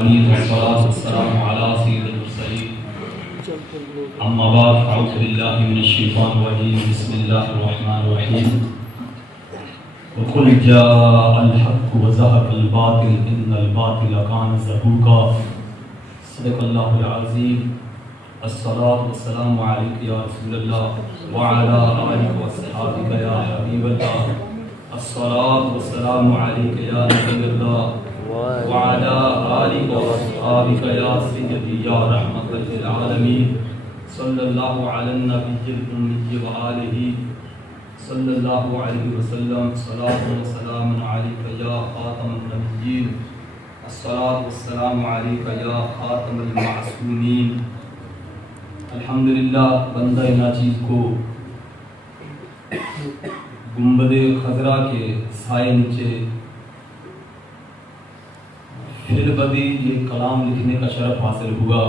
والصلاة والسلام على سيد المرسلين أما بعد أعوذ بالله من الشيطان الرجيم بسم الله الرحمن الرحيم وقل جاء الحق وزهق الباطل إن الباطل كان زهوقا صدق الله العظيم الصلاة والسلام عليك يا رسول الله وعلى آلك وصحابك يا حبيب الله الصلاة والسلام عليك يا نبي الله وعلى آلك وصحابك يا سيدي يا رحمة للعالمين صلى الله على النبي الأمي وآله صلى الله عليه وسلم صلاة وسلام عليك يا خاتم النبيين الصلاة والسلام عليك يا خاتم المعصومين الحمدللہ بندہ ناچیز کو گنبد خضرا کے سائے نیچے پھر بدی یہ کلام لکھنے کا شرف حاصل ہوا،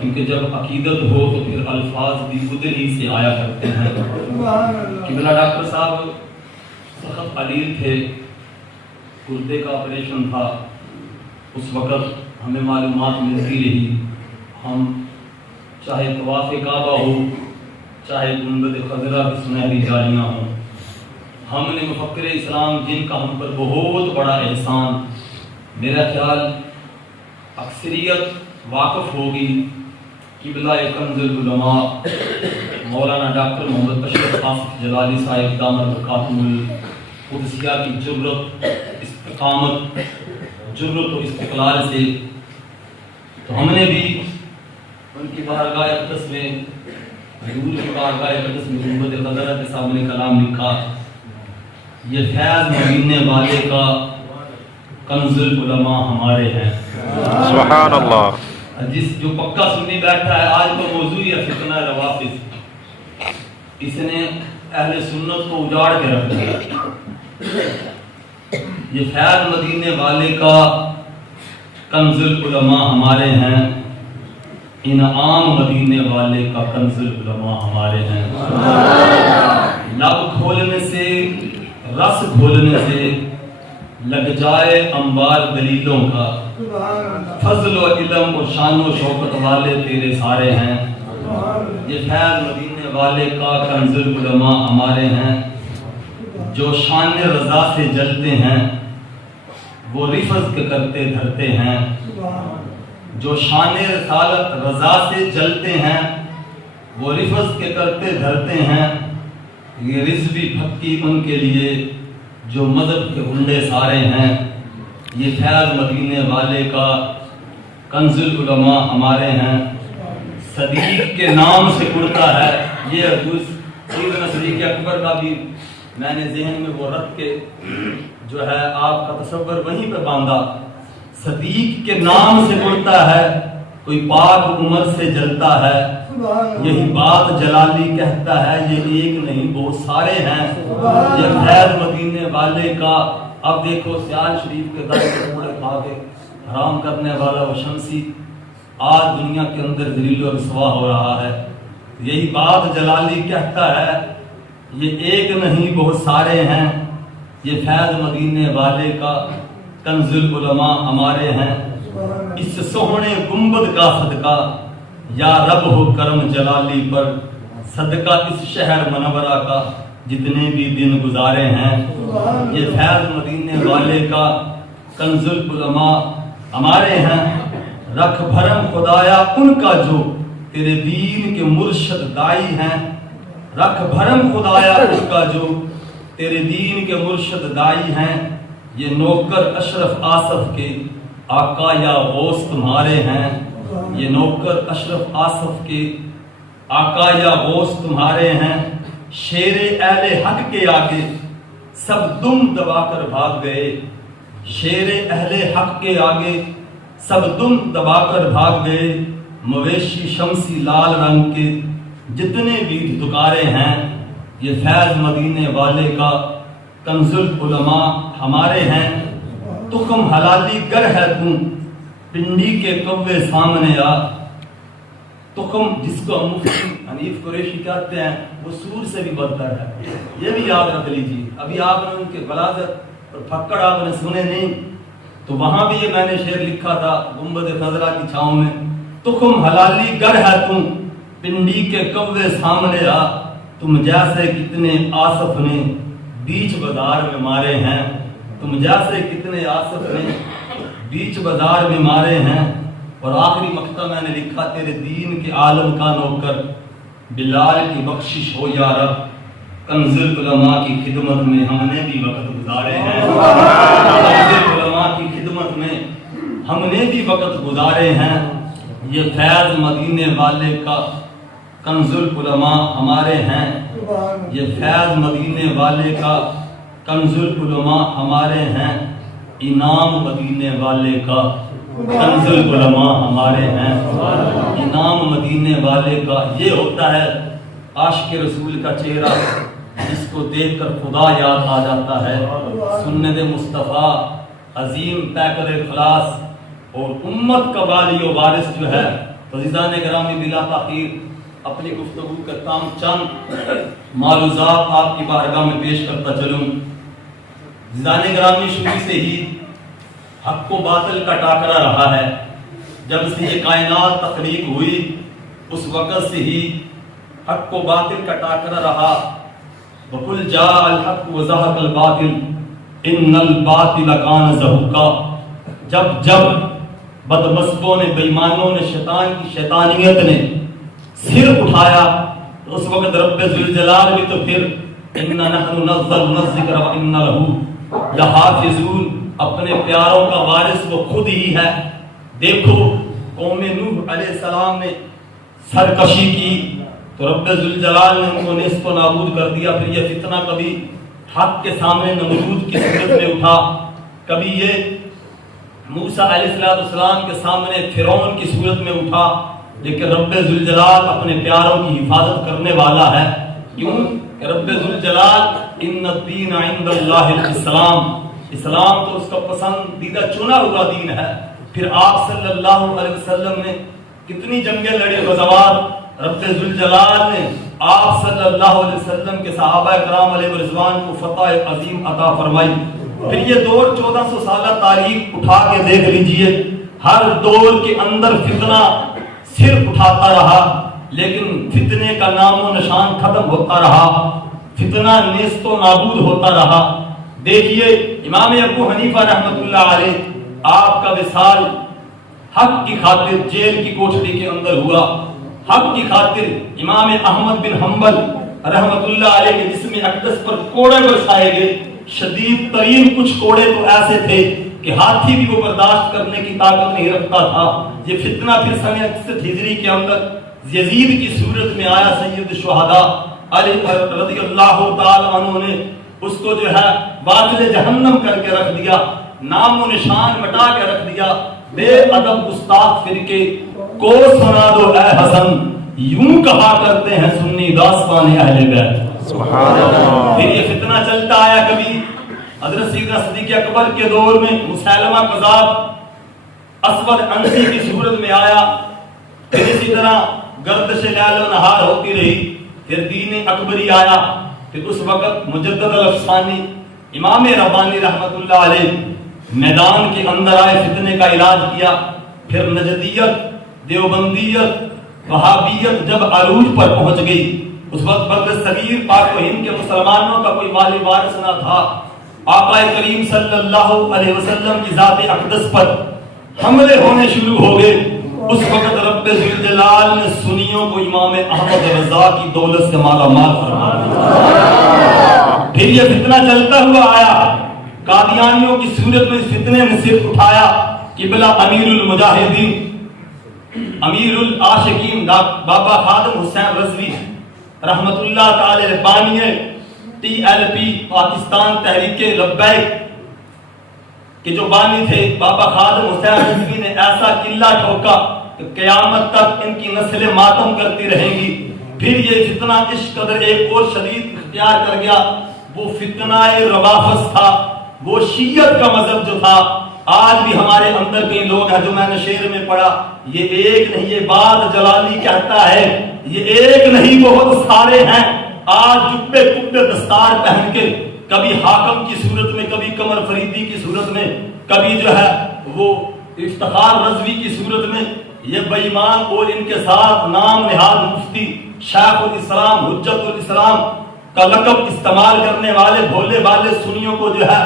کیونکہ جب عقیدت ہو تو پھر الفاظ بھی ادھر ہی سے آیا کرتے ہیں۔ قبلہ ڈاکٹر صاحب سخت علیل تھے، گردے کا آپریشن تھا، اس وقت ہمیں معلومات ملتی رہی، ہم چاہے طواف کعبہ ہو چاہے گنبد خضرا کی سنہری جالیاں ہوں، ہم نے مفکر اسلام جن کا ہم پر بہت بڑا احسان، میرا خیال اکثریت واقف ہوگی، قبلہ کنز العلماء مولانا ڈاکٹر محمد اشرف آصف جلالی صاحب دامت برکاتہ القدسیہ کی جرت، استقامت، جرت و استقلال سے تو ہم نے بھی ان کی بارگاہ اقدس میں، حضور کی بارگاہ اقدس میں گنبد خضرا کے سامنے کلام لکھا، یہ فیض مدینے والے کا کنز العلماء ہمارے ہیں۔ سبحان اللہ۔ جو پکا سنی بیٹھا ہے، آج تو موضوع ہے فتنہ روافض، اس نے اہل سنت کو اجاڑ کے رکھ دیا۔ یہ فیض مدینے والے کا کنز العلماء ہمارے ہیں، انعام مدینے والے کا کنز العلماء ہمارے ہیں۔ لب کھولنے سے، رس کھولنے سے لگ جائے انبار دلیلوں کا، فضل و علم و شان و شوکت والے تیرے سارے ہیں۔ یہ فیض مدینے والے کا کنز العلماء ہمارے ہیں، جو شان رضا سے جلتے ہیں وہ رفض کے کرتے دھرتے ہیں، جو شان رسالت رضا سے جلتے ہیں وہ رفض کے کرتے دھرتے ہیں۔ یہ رضوی پھکی ان کے لیے جو مذہب کے گنڈے سارے ہیں۔ یہ فیض مدینے والے کا کنز العلماء ہمارے ہیں۔ صدیق کے نام سے اڑتا ہے، یہ سیدنا صدیق اکبر کا بھی میں نے ذہن میں وہ رکھ کے جو ہے آپ کا تصور وہیں پہ باندھا۔ صدیق کے نام سے اڑتا ہے، کوئی پاک عمر سے جلتا ہے، یہی بات جلالی کہتا ہے، یہ ایک نہیں بہت سارے ہیں۔ یہ فیض مدینے والے کا، اب دیکھو سیال شریف کے در کے کوڑے کھا کے حرام کرنے والا وہ شمسی آج دنیا کے اندر ذلیل و رسوا ہو رہا ہے۔ یہی بات جلالی کہتا ہے، یہ ایک نہیں بہت سارے ہیں۔ یہ فیض مدینے والے کا کنز العلماء ہمارے ہیں۔ اس سوہنے گنبد کا صدقہ یا رب ہو کرم جلالی پر، صدقہ اس شہر منورہ کا جتنے بھی دن گزارے ہیں۔ یہ فیض مدینے والے کا کنز العلماء ہمارے ہیں۔ رکھ بھرم خدایا ان کا جو تیرے دین کے مرشد دائی ہیں، رکھ بھرم خدایا ان کا جو تیرے دین کے مرشد دائی ہیں۔ یہ نوکر اشرف آصف کے آقا یا غوث تمہارے ہیں، یہ نوکر اشرف آصف کے آقا یا غوث تمہارے ہیں۔ شیر اہل حق کے آگے سب دم دبا کر بھاگ گئے، شیر اہل حق کے آگے سب دم دبا کر بھاگ گئے۔ مویشی شمسی لال رنگ کے جتنے بھی دکارے ہیں، یہ فیض مدینے والے کا کنز العلماء ہمارے ہیں۔ تخم حلالی گر ہے تم پنڈی کے کوے سامنے آ، تخم جس کو مفتی حنیف قریشی کہتے ہیں وہ سور سے بھی بدتر ہے، یہ بھی یاد رکھ لیجیے۔ ابھی آپ نے ان کے بلاغت اور پھکڑ آپ نے سنے نہیں، تو وہاں بھی یہ میں نے شعر لکھا تھا گنبد خضرا کی چھاؤں میں، تخم حلالی گر ہے تم پنڈی کے کوے سامنے آ، تم جیسے کتنے آصف نے بیچ بازار میں مارے ہیں، تم جیسے کتنے آصف نے بیچ بازار میں مارے ہیں۔ اور آخری مقطع میں نے لکھا، تیرے دین کے عالم کا نوکر بلال کی بخشش ہو یا رب، کنز العلماء کی خدمت میں ہم نے بھی وقت گزارے ہیں، کنز العلماء کی خدمت میں ہم نے بھی وقت گزارے ہیں۔ یہ فیض مدینے والے کا کنز العلماء ہمارے ہیں، یہ فیض مدینے والے کا کنز العلماء ہمارے ہیں، انعام مدینے والے کا کنز العلماء ہمارے ہیں، انعام مدینے والے کا۔ یہ ہوتا ہے عاشق رسول کا چہرہ جس کو دیکھ کر خدا یاد آ جاتا ہے، سنت مصطفیٰ عظیم پیکر خلاص اور امت کا والی و وارث جو ہے۔ تو عزیزان گرامی بلا تاخیر اپنی گفتگو کرتا ہوں، چند معلومات آپ کی بارگاہ میں پیش کرتا چلوں۔ عزیزان گرامی شروع سے ہی حق و باطل کا ٹاکرا رہا ہے، جب سے یہ کائنات تخلیق ہوئی اس وقت سے ہی حق و باطل کا ٹاکرا رہا۔ وَقُلْ جَاءَ الْحَقُّ وَزَهَقَ الْبَاطِلُ إِنَّ الْبَاطِلَ كَانَ زَهُوقًا۔ جب بدمسبوں نے، بےایمانوں نے، شیطان کی شیطانیت نے سر اٹھایا تو اس وقت رب ذوالجلال بھی تو پھر إِنَّا نَحْنُ نَزَّلْنَا الذِّكْرَ وَإِنَّا لَهُ لَحَافِظُونَ، اپنے پیاروں کا وارث وہ خود ہی ہے۔ دیکھو قوم نوح علیہ السلام نے سرکشی کی تو رب ذوالجلال نے ان کو نیست و نابود کر دیا۔ پھر یہ فتنہ کبھی حق کے سامنے نمرود کی صورت میں اٹھا، کبھی یہ موسیٰ علیہ السلام کے سامنے فرعون کی صورت میں اٹھا، لیکن رب ذوالجلال اپنے پیاروں کی حفاظت کرنے والا ہے۔ کیوں کہ رب ذوالجلال ان الدین عند اللہ الاسلام، اسلام تو اس کا پسندیدہ چنا ہوا دین ہے۔ پھر آپ صلی اللہ علیہ وسلم نے کتنی جنگیں لڑی، غزوات، رب ذوالجلال نے آپ صلی اللہ علیہ وسلم کے صحابہ کرام علیہ رضوان کو فتح عظیم عطا فرمائی۔ پھر یہ دور 1400 سالہ تاریخ اٹھا کے دیکھ لیجئے، ہر دور کے اندر فتنہ سر اٹھاتا رہا، لیکن فتنے کا نام و نشان ختم ہوتا رہا، فتنہ نیست و نابود ہوتا رہا۔ دیکھیے امام ابو حنیفہ رحمۃ اللہ علیہ، آپ کا وصال حق کی خاطر جیل کی کوٹھری کے اندر ہوا، حق کی خاطر امام احمد بن حنبل رحمۃ اللہ علیہ کے جسم اقدس پر کوڑے برسائے گئے۔ شدید ترین کچھ کوڑے تو ایسے تھے کہ ہاتھی بھی وہ برداشت کرنے کی طاقت نہیں رکھتا تھا۔ یہ فتنہ پھر سن 61 ہجری کے اندر یزید کی صورت میں آیا۔ سید الشہداء علی رضی اللہ تعالی عنہ نے اس کو جو ہے واصل جہنم کر کے رکھ دیا، نام و نشان مٹا کے رکھ دیا۔ بے ادب گستاخ فرقے کو سنا دو اے حسن، یوں کہا کرتے ہیں سنی داستان اہل بیت۔ سبحان اللہ۔ پھر یہ فتنہ چلتا آیا، کبھی حضرت سیدنا صدیق اکبر کے دور میں مسیلمہ کذاب اسود عنسی کی صورت میں آیا، پھر اسی طرح گردش لیل و نہار ہوتی رہی، پھر دین اکبری آیا، پھر اس وقت مجدد الافسانی امام ربانی رحمت اللہ علیہ میدان کے اندر آئے، فتنے کا علاج کیا۔ پھر نجدیت، دیوبندیت، وہابیت جب عروج پر پہنچ گئی، اس وقت بدر صغیر پاک و ہند کے مسلمانوں کا کوئی والی وارث نہ تھا۔ آقا کریم صلی اللہ علیہ وسلم کی ذات اقدس پر حملے ہونے شروع ہو گئے۔ اس وقت رب ذوالجلال نے سنیوں کو امام احمد رضا کی دولت سے مالا مال فرما دیا۔ پھر یہ فتنہ چلتا ہوا آیا، قادیانیوں کی صورت میں اس فتنے نے صرف اٹھایا۔ قبلہ امیر المجاہدین، امیر العاشقین بابا خادم حسین رضوی رحمت اللہ تعالی بانی TLP پاکستان تحریک لبیک کہ جو بانی تھے بابا خادم حسین رضوی نے ایسا قلعہ ٹھوکا کہ قیامت تک ان کی نسلیں ماتم کرتی رہیں گی۔ پھر یہ فتنہ اس قدر ایک اور شدید اختیار کر گیا، وہ فتنہ روافض تھا، وہ شیعت کا مذہب جو تھا۔ آج بھی ہمارے اندر کئی لوگ ہیں، جو میں نے شعر میں پڑھا، یہ ایک نہیں، یہ بات جلالی کہتا ہے، یہ ایک نہیں بہت سارے ہیں۔ آج جبے کبے دستار پہن کے کبھی حاکم کی صورت میں، کبھی قمر فریدی کی صورت میں، کبھی جو ہے وہ افتخار رضوی کی صورت میں یہ بے ایمان اور ان کے ساتھ نام نہاد مفتی شیخ الاسلام حجت الاسلام کا لقب استعمال کرنے والے بھولے والے سنیوں کو جو ہے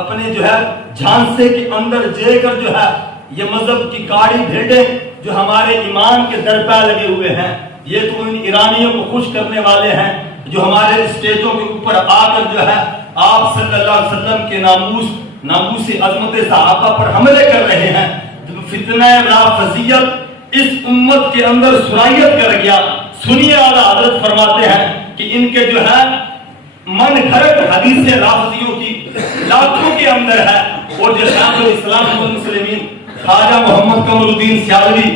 اپنے جو ہے جھانسے کے اندر جے کر جو ہے یہ مذہب کی کاڑی بھیڑیں جو ہمارے ایمان کے در پہ لگے ہوئے ہیں، یہ تو ان ایرانیوں کو خوش کرنے والے ہیں جو ہمارے اسٹیجوں کے اوپر آ کر جو ہے آپ صلی اللہ علیہ وسلم کے ناموس عظمت صحابہ پر حملے کر رہے ہیں۔ جب فتنہ رافضیت اس امت کے اندر سرائیت کر گیا، سنیے اعلیٰ حضرت فرماتے ہیں کہ ان کے جو ہے من گھڑت حدیث رافضیوں کی لاکھوں کے اندر ہے، اور جو شیخ الاسلام المسلمین خواجہ محمد قمر الدین سیالوی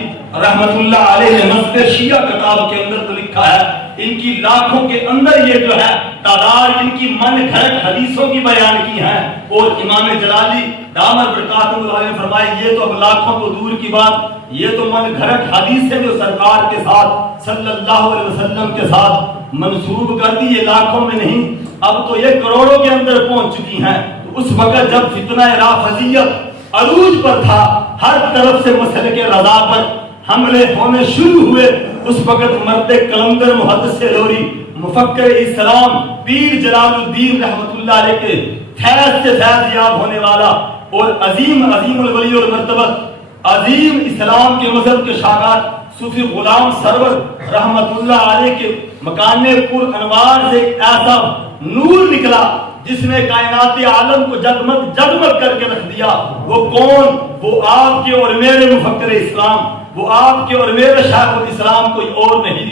رحمت اللہ علیہ نے مذہب شیعہ کتاب کے اندر تو لکھا ہے، ان کی لاکھوں کے اندر یہ جو ہے تعداد ان کی من گھڑت حدیثوں کی بیان کی ہیں، اور امام جلالی دامت برکاتہ اللہ نے فرمایا یہ تو اب لاکھوں تو دور کی بات، یہ تو من گھڑت حدیث ہے جو سرکار کے ساتھ صلی اللہ علیہ وسلم کے ساتھ منسوب کر دی، یہ لاکھوں میں نہیں، اب تو یہ کروڑوں کے اندر پہنچ چکی ہیں۔ تو اس وقت جب فتنہ رافضیت عروج پر تھا، ہر طرف سے مسلک رضا پر حملے ہونے شروع ہوئے، اس وقت مرد کلندر محدث لوری مفکر اسلام پیر جلال الدین رحمت اللہ علیہ کے فیض سے فیض یاب ہونے والا اور عظیم الولی والمرتبت عظیم اسلام کے مذہب کے شاگرد صوفی غلام سرور رحمت اللہ علیہ کے مکان پر انوار سے ایک ایسا نور نکلا جس نے کائنات عالم کو جگمگ کر کے رکھ دیا۔ وہ کون؟ وہ آپ کے اور میرے مفکر اسلام، وہ آپ کے اور میرے شیخ الاسلام کوئی اور نہیں،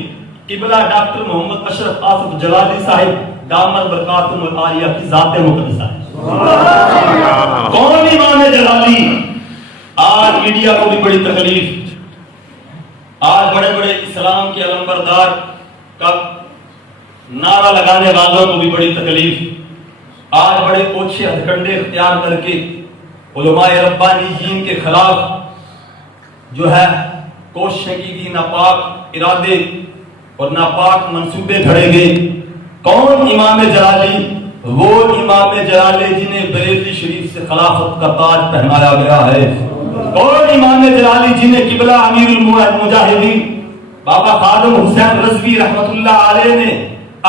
قبلہ ڈاکٹر محمد اشرف آصف جلالی صاحب دامت برکاتہم العالیہ کی ذات مقدسہ ہے۔ کون امام جلالی؟ آج میڈیا کو بھی بڑی تکلیف، آج بڑے بڑے اسلام کے علمبردار کا نعرہ لگانے والوں کو بھی بڑی تکلیف، آج بڑے اوچھے ہتھ کنڈے اختیار کر کے علماء ربانیین کے خلاف جو ہے کوششیں کی گئی، ناپاک ارادے اور ناپاک منصوبے گھڑے گئے۔ کون امام جلالی؟ وہ امام جلالی جنہیں بریلوی شریف سے خلافت کا تاج پہنایا گیا ہے۔ کون امام جلالی جنہیں قبلہ امیر المجاہدین بابا خادم حسین رضوی رحمت اللہ علیہ نے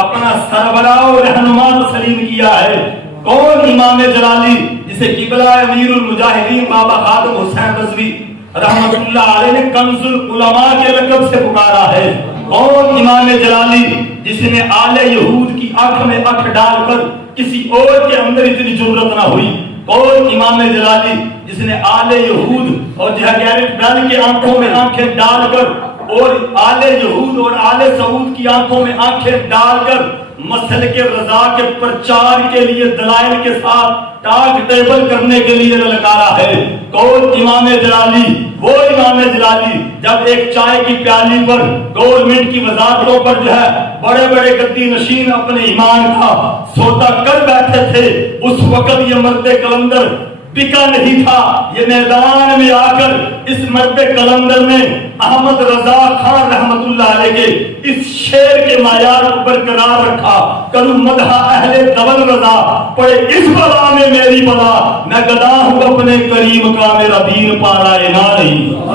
اپنا سربراہ و رہنما تسلیم کیا ہے؟ کون امام جلالی جسے قبلہ امیر المجاہدین بابا خادم حسین رضوی رحمت اللہ علیہ نے کنز العلماء کے لقب سے پکارا ہے؟ کون امام جلالی جس نے آل یہود کی آنکھ میں آنکھ ڈال کر کسی اور کے اندر اتنی جرأت نہ ہوئی؟ کون امام جلالی جس نے آل یہود اور گیرٹ بیل کی آنکھوں میں آنکھیں ڈال کر اور آل یہود اور آل سعود کی آنکھوں میں آنکھیں ڈال کر مسلک رضا کے پرچار کے لیے دلائل کے ساتھ ٹاک ٹیبل کرنے کے لیے للکارا ہے؟ کون امام جلالی؟ وہ امام جلالی جب ایک چائے کی پیالی پر گورنمنٹ کی وزارتوں پر جو ہے بڑے بڑے گدی نشین اپنے ایمان کا سودا کر بیٹھے تھے، اس وقت یہ مرد کلندر بکا نہیں تھا، یہ میدان میں آ کر اس مرد کلندر نے احمد رضا خان رحمت اللہ علیہ کے اس شعر کے معیار کو برقرار رکھا، کروں مدح اہل دول رضا، پڑے اس بلا میں میری بلا، میں گدا ہوں اپنے کریم کا، میرا دین پارا نہ نہیں۔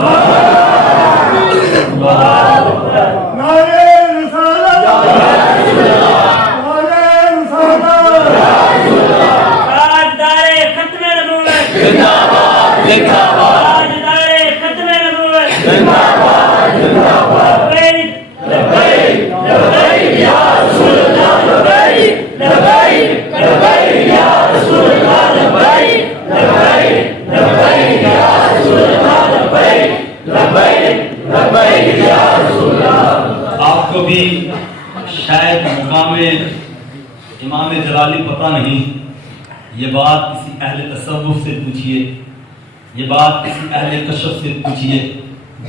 آپ کو بھی شاید مقام امام جلالی پتہ نہیں، یہ بات کسی اہل تصوف سے پوچھئے، یہ بات کسی اہل کشف سے پوچھئے،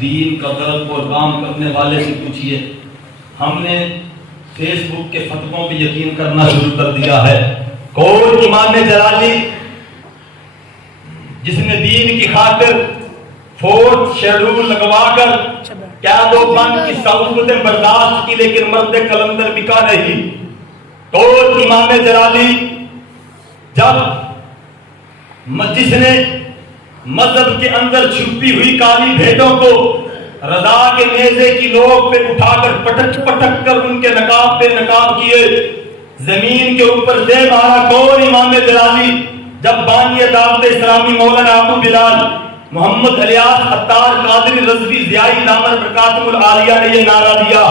دین کا طلب اور کام کرنے والے سے پوچھئے۔ ہم نے فیس بک کے فتووں پہ یقین کرنا شروع کر دیا ہے۔ کون امام جلالی جس نے دین کی خاطر فورتھ شیڈول لگوا کر قید و بند کی صعوبتیں برداشت کی لیکن مرد کلندر بکا نہیں؟ کون امام جلالی جب جس نے مذہب کے اندر چھپی ہوئی کالی بھیڑوں کو رضا کے نیزے کی نوک پہ اٹھا کر پٹک پٹک کر ان کے نقاب پہ نقاب کیے، زمین کے اوپر دے مارا کون؟ امام جلالی۔ جب بانی دعوت اسلامی مولانا ابو بلال محمد الیاس عطار قادری رضوی ضیائی دامر برکاتہ العالیہ نے یہ نعرہ دیا،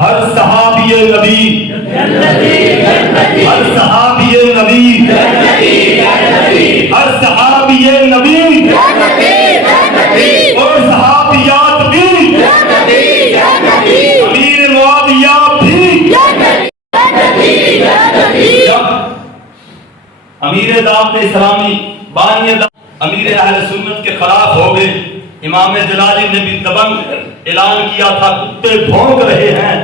ہر صحابی نبی جنتی، ہر صحابی نبی جنتی، ہر صحابی نبی جنتی، اور صحابیات بھی جنتی، امیر معاویہ بھی جنتی۔ جب امیر دعوت اسلامی بانی امیر اہل سنت کے خلاف ہو گئے، امام جلالی نے بھی دبنگ اعلان کیا تھا کتے بھونک رہے ہیں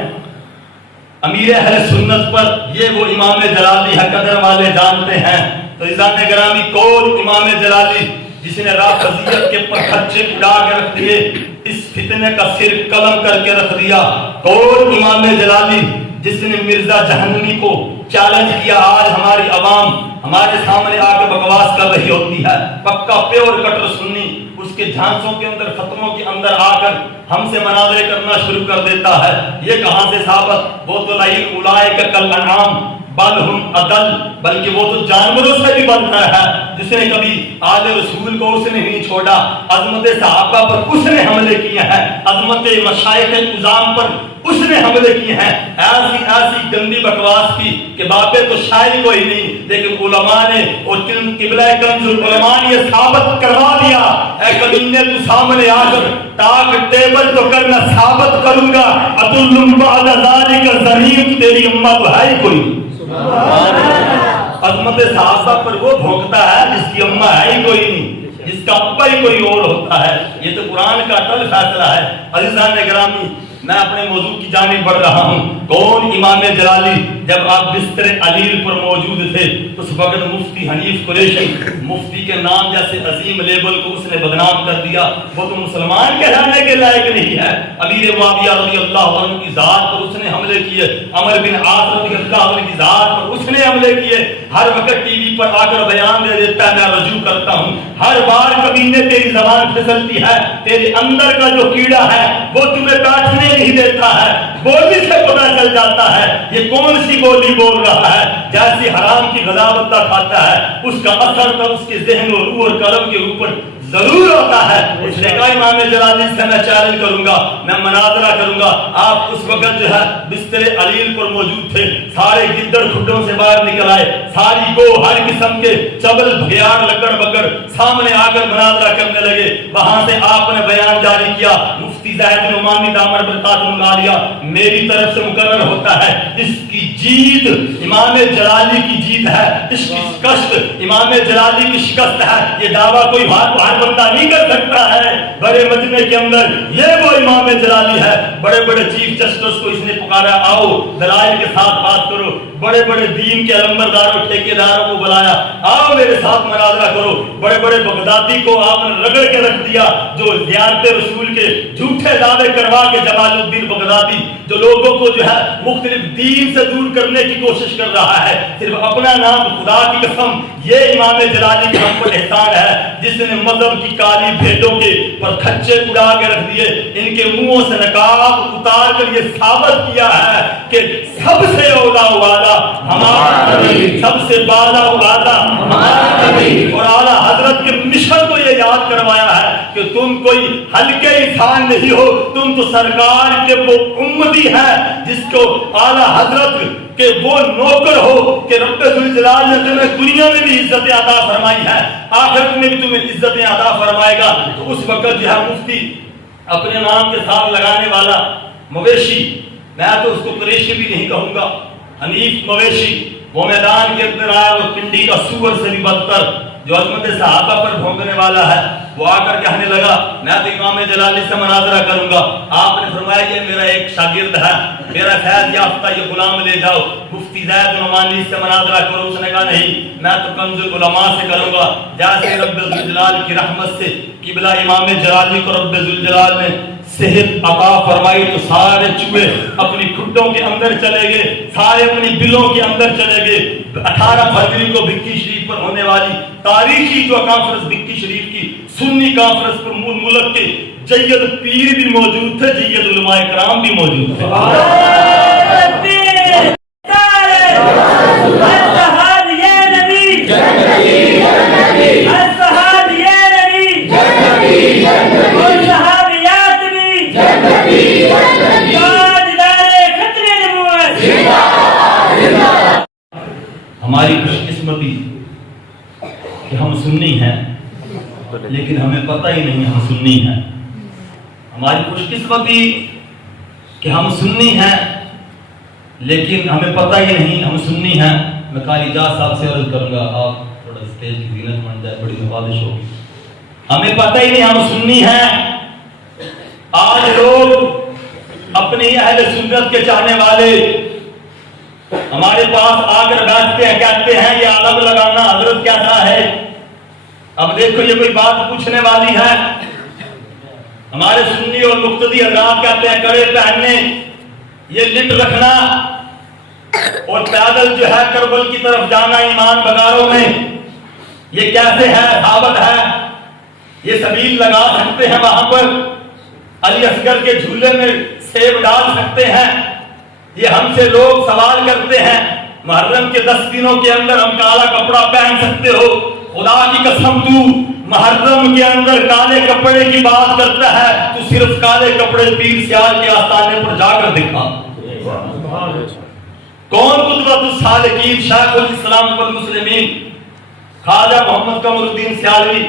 امیر اہل سنت پر، یہ وہ امام جلالی ہے قدر والے جانتے ہیں۔ تو عزیزان گرامی، کون امام جلالی جس نے رافضیت کے پرخچے اڑا کے رکھ دیے، اس فتنے کا سر قلم کر کے رکھ دیا؟ کون امام جلالی جس نے مرزا جہنمی کو چیلنج کیا؟ آج ہماری عوام ہمارے سامنے آ کے بکواس کر رہی ہوتی ہے، پکا پیور کٹر سنی اس کے جھانسوں کے اندر فتووں کے اندر آ کر ہم سے مناظرے کرنا شروع کر دیتا ہے۔ یہ کہاں سے ثابت؟ وہ تو لئی اولئک کالانعام بل ہم اضل، بلکہ وہ تو جانوروں سے بھی بدتر ہے۔ جس نے کبھی آل رسول کو اس نے نہیں چھوڑا، عظمت صحابہ پر اس نے حملے کیے ہیں، عظمت مشائخ عظام پر اس نے حملے کیے ہیں، ایسی ایسی گندی بکواس کی کہ باپے تو شاید کوئی نہیں، لیکن علماء نے اور قبلہ کنز العلماء نے یہ ثابت کروا دیا۔ اے کمینے تو سامنے آ کر ٹاک ٹیبل تو کرنا ثابت کروں گا، عدل بعد ذالک ظنین، تیری امت تو ہے ہی کوئی۔ عظمت صحابہ پر وہ بھونکتا ہے جس کی اماں ہے ہی کوئی نہیں، جس کا ابا ہی کوئی اور ہوتا ہے۔ یہ تو قرآن کا اٹل فیصلہ ہے۔ عزیزان گرامی، میں اپنے موضوع کی جانب بڑھ رہا ہوں۔ کون امام جلالی؟ جب آپ بستر علیل پر موجود تھے اس وقت مفتی حنیف قریشی، مفتی کے نام جیسے عظیم لیبل کو اس نے بدنام کر دیا، وہ تو مسلمان کہلانے کے لائق نہیں ہے۔ امیر معاویہ رضی اللہ عنہ کی ذات پر اس نے حملے کیے، عمر بن عاص رضی اللہ عنہ کی ذات پر اس نے حملے کیے۔ ہر وقت ٹی وی پر آ کر بیان دے دیتا ہے، میں رجوع کرتا ہوں۔ ہر بار کمینے تیری زبان پھسلتی ہے، تیرے اندر کا جو کیڑا ہے وہ تمہیں بیٹھنے نہیں دیتا ہے، بولی سے پتہ چل جاتا ہے یہ کون سی بولی بول رہا ہے۔ جیسی حرام کی غذا بتہ کھاتا ہے اس کا اثر تو اس کے ذہن اور روح اور قلم کے اوپر ضرور ہوتا ہے۔ اس نے کہا امام جلالی سے میں چیلنج کروں گا، میں مناظرہ کروں گا۔ آپ اس وقت جو ہے بستر علیل پر موجود تھے، سارے گدڑ کھڈوں سے باہر نکل آئے، ساری گو ہر قسم کے چبل بھگیار لکڑ بکڑ سامنے آ کر مناظرہ کرنے لگے۔ وہاں سے آپ نے بیان جاری کیا، مفتی زاہد نعمانی دامر برکاتہ العالیہ میری طرف سے مقرر ہوتا ہے، اس کی جیت امام جلالی کی جیت ہے، اس کی شکست امام جلالی کی شکست ہے۔ یہ دعویٰ کوئی ہر بندہ نہیں کر سکتا ہے۔ بڑے مجمع کے اندر یہ وہ امام جلالی ہے، بڑے بڑے چیف جسٹس کو اس نے پکارا، آؤ دلائل کے ساتھ بات کرو، بڑے بڑے دین کے علمبرداروں ٹھیکیداروں کو بلایا، آؤ میرے ساتھ مناظرہ کرو۔ بڑے بڑے بغدادی کو آپ نے رگڑ کے رکھ دیا جو زیارت رسول کے جھوٹے دعوے کروا کے، جمال الدین بغدادی جو لوگوں کو جو ہے مختلف دین سے دور کرنے کی کوشش کر رہا ہے، صرف اپنا نام خدا کی قسم۔ یہ امام جلالی کا ہم پر احسان ہے جس نے مذہب کی کالی بھیڑوں کے پر کھچے اڑا کے رکھ دیے، ان کے منہوں سے نقاب اتار کر یہ ثابت کیا ہے کہ سب سے اولا والا ہمارا نبی، سب سے بالا والا ہمارا نبی، اور اعلیٰ حضرت کے مشن کو یہ یاد کروایا ہے کہ تم کوئی ہلکے انسان نہیں ہو، تم تو سرکار کے وہ امتی ہیں جس کو اعلیٰ حضرت کہ وہ نوکر ہو کہ رب ذوالجلال نے تمہیں دنیا میں بھی عزت عطا فرمائی ہے، آخرت میں بھی تمہیں عزت عطا فرمائے گا۔ تو اس وقت جو ہے مفتی اپنے نام کے ساتھ لگانے والا مویشی، میں تو اس کو قریشی بھی نہیں کہوں گا، حنیف مویشی، وہ میدان کے اندر آیا، وہ پنڈی کا سور سے بھی بدتر جو عظمت صحابہ پر بھونکنے والا ہے، وہ آ کر کہنے لگا میں تو امام جلالی سے مناظرہ کروں گا۔ آپ نے فرمایا یہ میرا ایک شاگرد ہے، میرا فیض یافتہ یہ غلام لے جاؤ، مفتی زید نعمانی سے مناظرہ کرو۔ اس نے کہا نہیں، میں تو کنز العلماء سے کروں گا۔ جیسے رب ذوالجلال کی رحمت سے قبلہ امام جلالی کو رب ذوالجلال نے صحت عطا فرمائی تو سارے چوہے اپنی کھڈوں کے اندر چلے گئے، سارے اپنی بلوں کے اندر چلے گئے۔ 18 فروری کو بھکی شریف پر ہونے والی تاریخی جو کانفرنس بھکی شریف کی سنی کانفرنس پر ملک کے جید پیر بھی موجود تھے، جید علماء کرام بھی موجود تھے۔ ہماری خوش قسمتی کہ ہم سنی ہیں لیکن ہمیں پتہ ہی نہیں ہم سنی ہیں۔ ہماری خوش قسمتی کہ ہم سنی ہیں لیکن ہمیں پتہ ہی نہیں ہم سنی ہیں۔ میں قاری جاز صاحب سے عرض کروں گا آپ تھوڑا اسٹیج کی زینت بن جائے، بڑی نوازش ہوگی۔ ہمیں پتہ ہی نہیں ہم سنی ہیں۔ آج لوگ اپنی اہل سنت کے چاہنے والے ہمارے پاس آ کر بیٹھتے ہیں، کہتے ہیں یہ علم لگانا حضرت کیسا ہے؟ اب دیکھو یہ کوئی بات پوچھنے والی ہے؟ ہمارے سنی اور مقتدی حضرات کہتے ہیں کڑے پہننے، یہ لٹ رکھنا اور پیدل جو ہے کربل کی طرف جانا ایمان بغاروں میں، یہ کیسے ہے؟ ثابت ہے؟ یہ سبیل لگا سکتے ہیں وہاں پر؟ علی اصغر کے جھولے میں سیب ڈال سکتے ہیں؟ یہ ہم سے لوگ سوال کرتے ہیں۔ محرم کے 10 دنوں کے اندر ہم کالا کپڑا پہن سکتے ہو؟ خدا کی قسم تو محرم کے اندر کالے کپڑے کی بات کرتا ہے، تو صرف کالے کپڑے پیر سیال کے آستانے پر جا کر دکھا۔ کون قدوۃ الصالحین؟ شیخ الاسلام والمسلمین خواجہ محمد قمر الدین سیالوی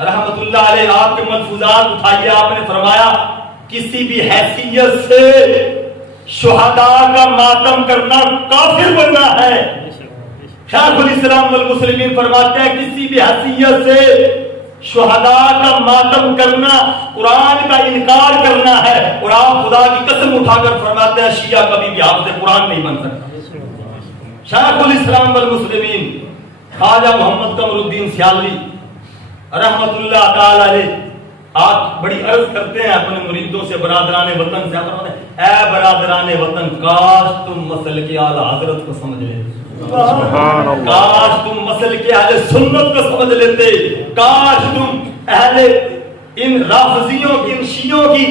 رحمت اللہ علیہ، آپ کے ملفوظات اٹھائیے۔ آپ نے فرمایا کسی بھی حیثیت سے شہداء کا ماتم کرنا کافر بننا ہے۔ شیخ الاسلام والمسلمین فرماتے ہیں کسی بھی حیثیت سے شہداء کا ماتم کرنا قرآن کا انکار کرنا ہے۔ اور آپ خدا کی قسم اٹھا کر فرماتے ہیں شیعہ کبھی بھی حافظ قرآن نہیں بن سکتا۔ شیخ الاسلام والمسلمین خواجہ محمد قمر الدین سیالوی رحمت اللہ تعالی علیہ، آپ بڑی عرض کرتے ہیں اپنے مریدوں سے، برادران وطن سے، اے برادران وطن، کاش تم مسلک اعلی حضرت کو سمجھ لیتے، کاش تم مسلک اہل سنت کو سمجھ لیتے، کاش تم اہل ان رافضیوں کی، ان شیعوں کی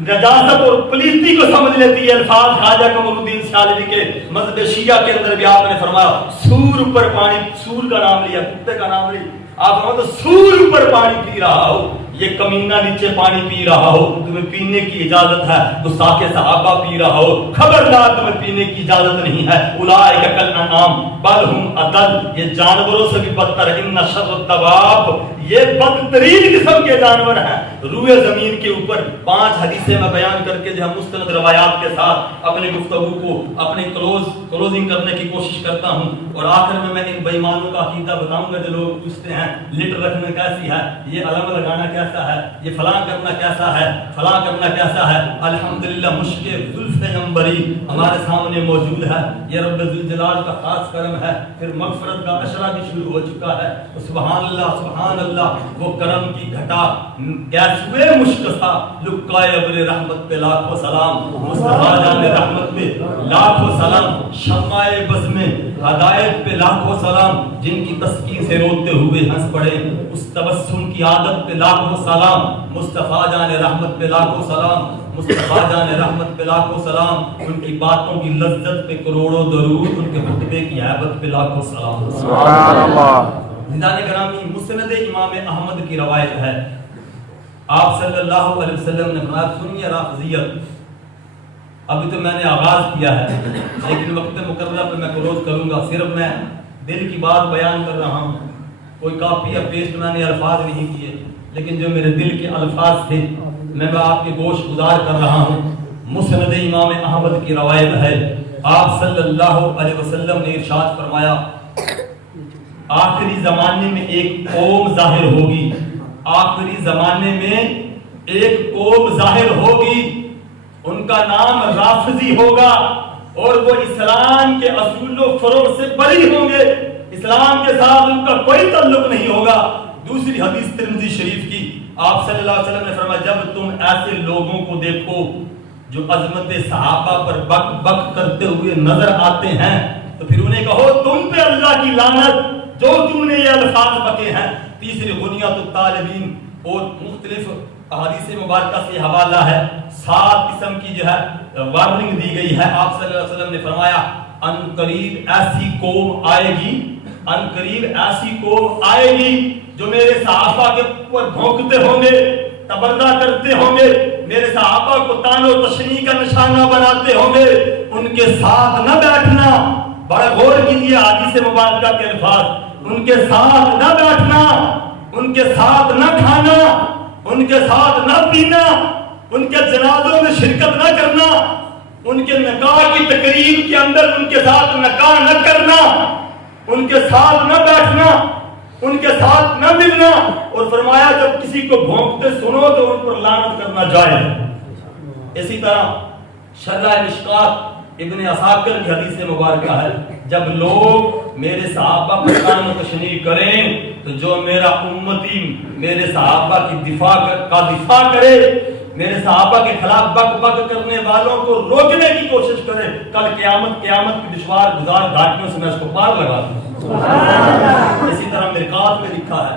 نجاست اور پلیتی کو سمجھ لیتی ہے۔ الفاظ خواجہ قمر الدین سیالوی کے مذہب شیعہ کے اندر بھی آپ نے فرمایا سور پر پانی، سور کا نام لیا، کتے کا نام لیا، آپ فرماتے سور پر پانی پی رہا ہو، یہ کمینہ نیچے پانی پی رہا ہو، تمہیں پینے کی اجازت ہے، گستاخ صحابہ پی رہا ہو، خبردار تمہیں پینے کی اجازت نہیں ہے۔ اولئک کالانعام بل ہم اضل، یہ جانوروں سے بھی بدتر ہے۔ ان شر الدواب، یہ بدترین قسم کے جانور ہیں روئے زمین کے اوپر۔ 5 حدیثیں میں بیان کر کے جو مستند روایات کے ساتھ اپنے گفتگو کو اپنے کلوزنگ کرنے کی کوشش کرتا ہوں، اور آخر میں ان بے ایمانوں کا عقیدہ بتاؤں گا جو لوگ پوچھتے ہیں لٹ رکھنا کیسی ہے، یہ علم لگانا کیسا ہے، یہ فلاں کرنا کیسا ہے، فلاں کرنا کیسا ہے۔ الحمدللہ مشک زلف عنبری ہمارے سامنے موجود ہے، یہ رب ذوالجلال کا خاص کرم ہے۔ پھر مغفرت کا عشرہ بھی شروع ہو چکا ہے، سبحان اللہ سبحان اللہ، وہ کرم کی گھٹا گیسوے مشکسا لکائے ابر رحمت پہ لاکھوں سلام، مصطفیٰ جان رحمت پہ لاکھوں سلام، شمع بز میں ہدایت پہ لاکھوں سلام، جن کی تسکین سے روتے ہوئے ہنس پڑے، اس تبسم کی عادت پہ لاکھوں سلام، مصطفیٰ جان رحمت پہ لاکھوں سلام، مصطفیٰ جان رحمت پہ لاکھوں سلام، ان کی باتوں کی لذت پہ کروڑوں درود، ان کے خطبے کی عیبت پہ لاکھوں سلام۔ سبحان اللہ۔ زندان گرامی، مسند امام احمد کی روایت ہے، آپ صلی اللہ علیہ وسلم نے فرمایا سنیے رافضیت، ابھی تو میں نے آغاز کیا ہے لیکن وقت مقررہ پہ میں کلوز کروں گا، صرف میں دل کی بات بیان کر رہا ہوں، کوئی کاپی یا پیسٹ میں نے الفاظ نہیں کیے، لیکن جو میرے دل کے الفاظ تھے میں آپ کے گوش گزار کر رہا ہوں۔ مسند امام احمد کی روایت ہے، آپ صلی اللہ علیہ وسلم نے ارشاد فرمایا آخری زمانے میں ایک قوم ظاہر ہوگی، آخری زمانے میں ایک قوم ظاہر ہوگی، ان کا نام رافضی ہوگا، اور وہ اسلام کے اصول و فروغ سے بری ہوں گے، اسلام کے ساتھ ان کا کوئی تعلق نہیں ہوگا۔ دوسری حدیث ترمذی شریف کی، آپ صلی اللہ علیہ وسلم نے فرمایا جب تم ایسے لوگوں کو دیکھو جو عظمت صحابہ پر بک بک کرتے ہوئے نظر آتے ہیں تو پھر انہیں کہو تم پہ اللہ کی لعنت جو تم نے یہ الفاظ بکے ہیں۔ تیسری غنیۃ الطالبین اور مختلف احادیث مبارکہ سے حوالہ ہے. 7 قسم کی جو ہے وارننگ دی گئی ہے. آپ صلی اللہ علیہ وسلم نے فرمایا ان قریب ایسی قوم آئے گی، ان قریب ایسی قوم آئے گی جو میرے صحابہ کے اوپر بھونکتے ہوں گے، تبرہ کرتے ہوں گے، میرے صحابہ کو طعن و تشنیع کا نشانہ بناتے ہوں گے. ان کے ساتھ نہ بیٹھنا. بڑا غور کیجیے حدیث مبارکہ کے الفاظ. ان کے ساتھ نہ بیٹھنا، ان کے ساتھ نہ کھانا، ان کے ساتھ نہ پینا، ان کے جنازوں میں شرکت نہ کرنا، ان کے نکاح کی تقریب کے اندر ان کے ساتھ نکاح نہ کرنا، ان کے ساتھ نہ بیٹھنا، ان کے ساتھ نہ ملنا. اور فرمایا جب کسی کو بھونکتے سنو تو ان پر لعنت کرنا جائز. اسی طرح شرح مشکات ابن عساکر کی حدیث مبارکہ ہے جب لوگ میرے صحابہ پر طعن و تشنیع کریں تو جو میرا امتی میرے صحابہ کی دفاع کرے، میرے صحابہ کے خلاف بک بک کرنے والوں کو روکنے کی کوشش کرے، کل قیامت کی دشوار گزار گھاٹیوں سے میں اس کو پار لگا دوں. اسی طرح مرقات میں لکھا ہے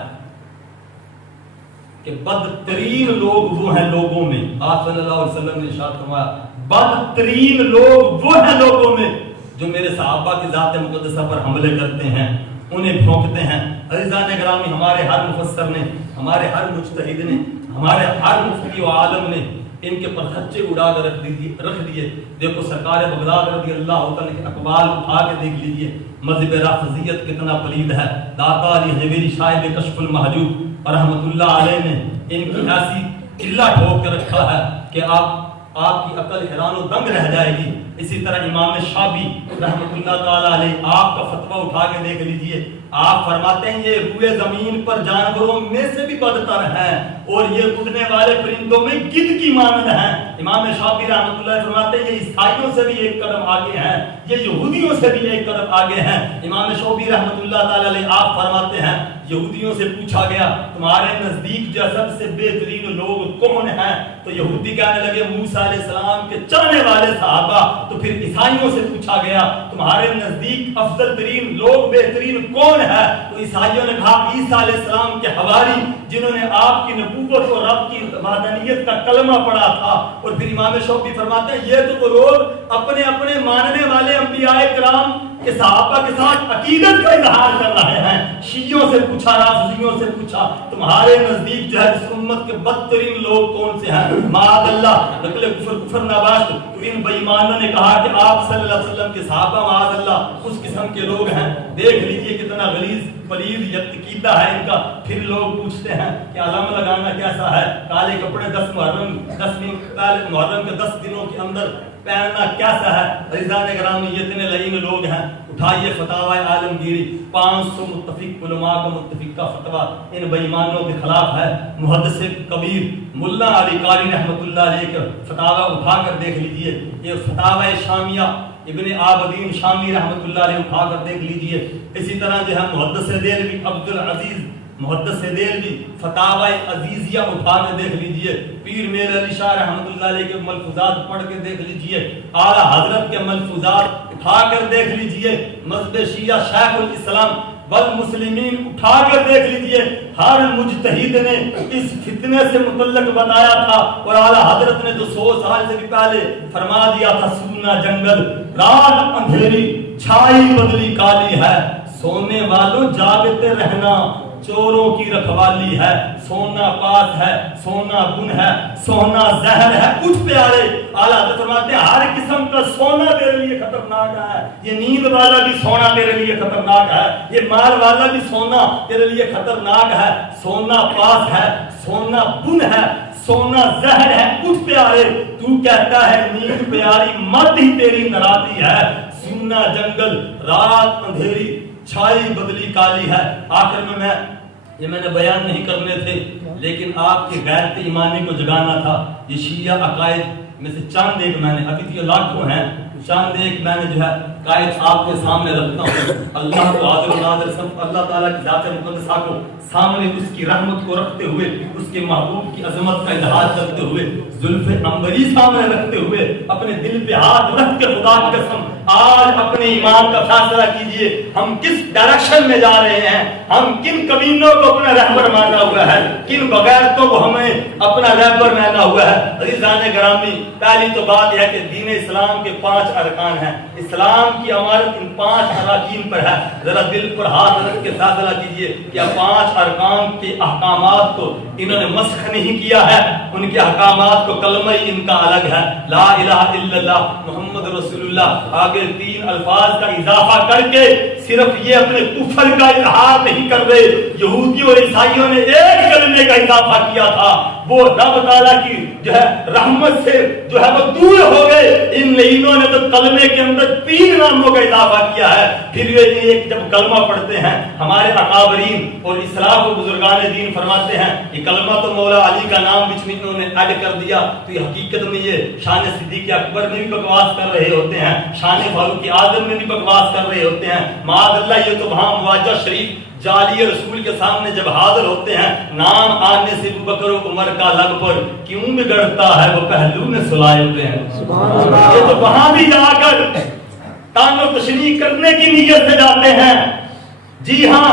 کہ بدترین لوگ وہ ہیں لوگوں میں. آپ صلی اللہ علیہ وسلم نے ارشاد فرمایا بدترین لوگ وہ ہیں لوگوں میں جو میرے صحابہ کی ذات مقدسہ پر حملے کرتے ہیں، انہیں بھونکتے ہیں. عزیزان گرامی، ہمارے ہر مفسر نے، ہمارے ہر مجتہد نے، ہمارے ہر مفتی و عالم نے ان کے پر خچے اڑا کر رکھ دیے. دیکھو سرکار بغداد رضی اللہ عنہ کے اقوال اٹھا کے دیکھ لیجئے، مذہب رافضیت کتنا پلید ہے. داتا علی حویری صاحب کشف المحجوب رحمۃ اللہ علیہ نے ان کی ایسی علہ ٹھوک کے رکھا ہے کہ آپ کی عقل حیران و دنگ رہ جائے گی. اسی طرح امام شافعی رحمۃ اللہ تعالی علیہ آپ کا فتویٰ اٹھا کے دیکھ لیجئے. آپ فرماتے ہیں یہ روئے زمین پر جانوروں میں سے بھی بدتر ہیں اور یہ اڑنے والے پرندوں میں گدھ کی مانند ہیں. امام شافعی رحمۃ اللہ فرماتے ہیں یہ عیسائیوں سے بھی ایک قدم آگے ہیں، یہ یہودیوں سے بھی ایک قدم آگے ہیں. امام شافعی رحمۃ اللہ تعالی علیہ آپ فرماتے ہیں یہودیوں سے پوچھا گیا تمہارے نزدیک جو سب سے بہترین لوگ کون ہیں؟ تو یہودی کہنے لگے موسیٰ علیہ السلام کے چاہنے والے صحابہ. تو پھر عیسائیوں سے پوچھا گیا تمہارے نزدیک افضل ترین لوگ بہترین کون ہے؟ تو عیسائیوں نے کہا عیسیٰ علیہ السلام کے حواری جنہوں نے آپ کی نبوت اور رب کی وحدانیت کا کلمہ پڑھا تھا. اور پھر امام شافعی فرماتے ہیں یہ تو وہ لوگ اپنے اپنے ماننے والے انبیاء کرام کے صحابہ کے ساتھ عقیدت کا اظہار کر رہے ہیں. شیعوں سے پوچھا، رافضیوں سے پوچھا تمہارے نزدیک جو ہے اس امت کے بدترین لوگ کون سے ہیں؟ معاذ اللہ نقل کفر نباشت. تو ان بے ایمانوں نے کہا کہ آپ صلی اللہ علیہ وسلم کے صحابہ معاذ اللہ اس قسم کے لوگ ہیں. دیکھ لیجئے کتنا غلیظ پلید یقیدہ ہے ان کا. پھر لوگ پوچھتے ہیں کہ علم لگانا کیسا ہے، کالے کپڑے 10 محرم کے 10 دنوں کے اندر پہننا کیسا ہے. عزیزان گرامی یہ اتنے لعین لوگ ہیں. اٹھائیے فتاوی عالمگیری 500 متفق علماء کا متفقہ فتویٰ ان بے ایمانوں کے خلاف ہے. محدث کبیر ملا علی قاری رحمۃ اللہ علیہ کا فتاوی اٹھا کر دیکھ لیجئے. یہ فتاوی شامیہ ابن عابدین شامی رحمۃ اللہ علیہ اٹھا کر دیکھ لیجئے. اسی طرح جو ہے محدث دہلوی عبد العزیز محدث دہلوی فتاوی عزیزیہ اٹھا کے دیکھ لیجئے. پیر میر علی شاہ رحمۃ اللہ علیہ کے ملفوظات پڑھ کے دیکھ لیجئے. اعلیٰ حضرت کے ملفوظات اٹھا کر دیکھ لیجئے. مذہب شیعہ شیخ الاسلام والمسلمین اٹھا کر دیکھ لیجئے. ہر مجتہد نے اس فتنے سے متعلق بتایا تھا اور اعلیٰ حضرت نے جو 100 سال سے بھی پہلے فرما دیا تھا سونا جنگل رات اندھیری چھائی بدلی کالی ہے، سونے والوں جاگتے رہنا چوروں کی رکھوالی ہے، سونا پاس ہے، سونا گن ہے، سونا زہر ہے. اٹھ پیارے اعلیٰ حضرت فرماتے ہیں ہر قسم کا سونا تیرے لیے خطرناک ہے. یہ نیند والا بھی سونا تیرے لیے خطرناک ہے، یہ مال والا بھی سونا تیرے لیے خطرناک ہے. سونا پاس ہے، سونا گن ہے، سونا زہر ہے. اٹھ پیارے تو کہتا ہے نیند پیاری مت ہی تیری نراتی ہے. سونا جنگل رات اندھیری چھائی بدلی کالی ہے. آخر میں میں نے بیان نہیں کرنے تھے لیکن آپ کی غیرت ایمانی کو جگانا تھا. یہ شیعہ عقائد میں سے چاند ایک میں نے، ابھی تو یہ لاکھوں ہیں، چاند ایک میں نے جو ہے قائد آپ کے سامنے رکھتا ہوں، اللہ کو حاضر و ناظر اللہ تعالیٰ کی ذات مقدسہ کو سامنے، اس کی رحمت کو رکھتے ہوئے، اس کے محبوب کی عظمت کا اظہار کرتے ہوئے، زلف عنبری سامنے رکھتے ہوئے، اپنے دل پہ ہاتھ رکھ کے خدا کی قسم آج اپنے ایمان کا فیصلہ کیجئے، ہم کس ڈائریکشن میں جا رہے ہیں، ہم کن کمینوں کو اپنا رہبر مانا ہوا ہے، کن بغیرتوں کو ہمیں اپنا رہبر مانا ہوا ہے۔ عزیزان گرامی، پہلی تو بات یہ ہے کہ دین اسلام کے 5 ارکان ہیں، اسلام کی عمارت ان 5 اراکین پر ہے۔ ذرا دل پر ہاتھ رکھ کے فیصلہ کیجئے کہ 5 ارکان کے احکامات کو انہوں نے مسخ نہیں کیا ہے، ان کے احکامات کو کلمہ ہی ان کا الگ ہے، لا الہ الا اللہ محمد رسول اللہ، آگے 3 الفاظ کا اضافہ کر کے صرف یہ اپنے کفر کا اظہار نہیں کر رہے، یہودیوں اور عیسائیوں نے ایک کلمے کا اضافہ کیا تھا، وہ رب تعالیٰ کی جو ہے رحمت سے جو ہے وہ دور ہو گئے، انہوں نے تو کلمے کے اندر 3 ناموں کا اضافہ کیا ہے۔ پھر یہ ایک جب کلمہ پڑھتے ہیں ہمارے اکابرین اور اسلاف و بزرگان دین فرماتے ہیں یہ کلمہ تو مولا علی کا نام بچ میں انہوں نے ایڈ کر دیا، تو یہ حقیقت میں یہ شان صدیق اکبر میں بھی بکواس کر رہے ہوتے ہیں، شان فاروق اعظم میں بھی بکواس کر رہے ہوتے ہیں، معاذ اللہ یہ تو وہاں مواجہ شریف جعلی رسول کے سامنے جب حاضر ہوتے ہیں، نام آنے سے ابو بکر و عمر کا لب پر کیوں بگڑتا ہے وہ پہلو میں سلائے ہوتے ہیں۔ یہ تو وہاں بھی جا کر تان و تشریح کرنے کی نیت سے جاتے ہیں۔ جی ہاں،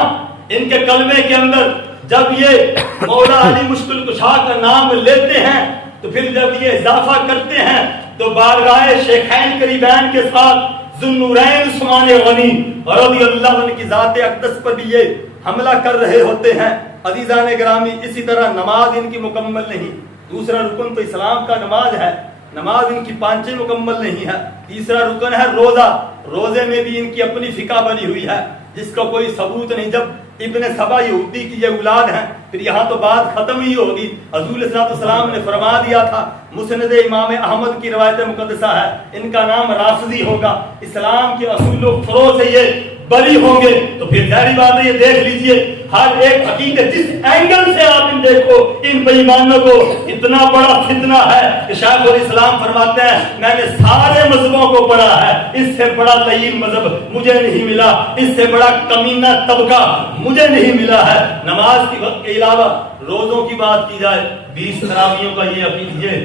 ان کے کلمے کے اندر جب یہ مولا علی مشکل کشا کا نام لیتے ہیں تو پھر جب یہ اضافہ کرتے ہیں تو بارگاہ شیخین قریبین کے ساتھ ذوالنورین عثمان غنی رضی اللہ عنہ کی ذات اقدس پر بھی یہ حملہ کر رہے ہوتے ہیں۔ عزیزان گرامی، اسی طرح نماز ان کی مکمل نہیں، دوسرا رکن تو اسلام کا نماز ہے، نماز ان کی 5 مکمل نہیں ہے۔ تیسرا رکن ہے روزہ، روزے میں بھی ان کی اپنی فقہ بنی ہوئی ہے جس کا کوئی ثبوت نہیں۔ جب ابن سبا یہودی کی یہ اولاد ہیں پھر یہاں تو بات ختم ہی ہوگی۔ حضور صلی اللہ علیہ وسلم نے فرما دیا تھا، مسند امام احمد کی روایت مقدسہ ہے، ان کا نام رافضی ہوگا، اسلام کے اصول و فروع سے یہ بری ہوں گے۔ تو پھر ظاہری بات ہے، یہ دیکھ لیجئے ہر ایک عقیدے جس اینگل سے آپ ان دیکھو ان بے ایمانوں کو اتنا بڑا فتنہ ہے کہ شیخ الاسلام فرماتے ہیں میں نے سارے مذہبوں کو پڑھا ہے، اس سے بڑا لعین مذہب مجھے نہیں ملا، اس سے بڑا کمینہ طبقہ مجھے نہیں ملا ہے۔ نماز کے وقت کے علاوہ روزوں کی بات کی جائے، 20 تراویحوں کا یہ عقیدہ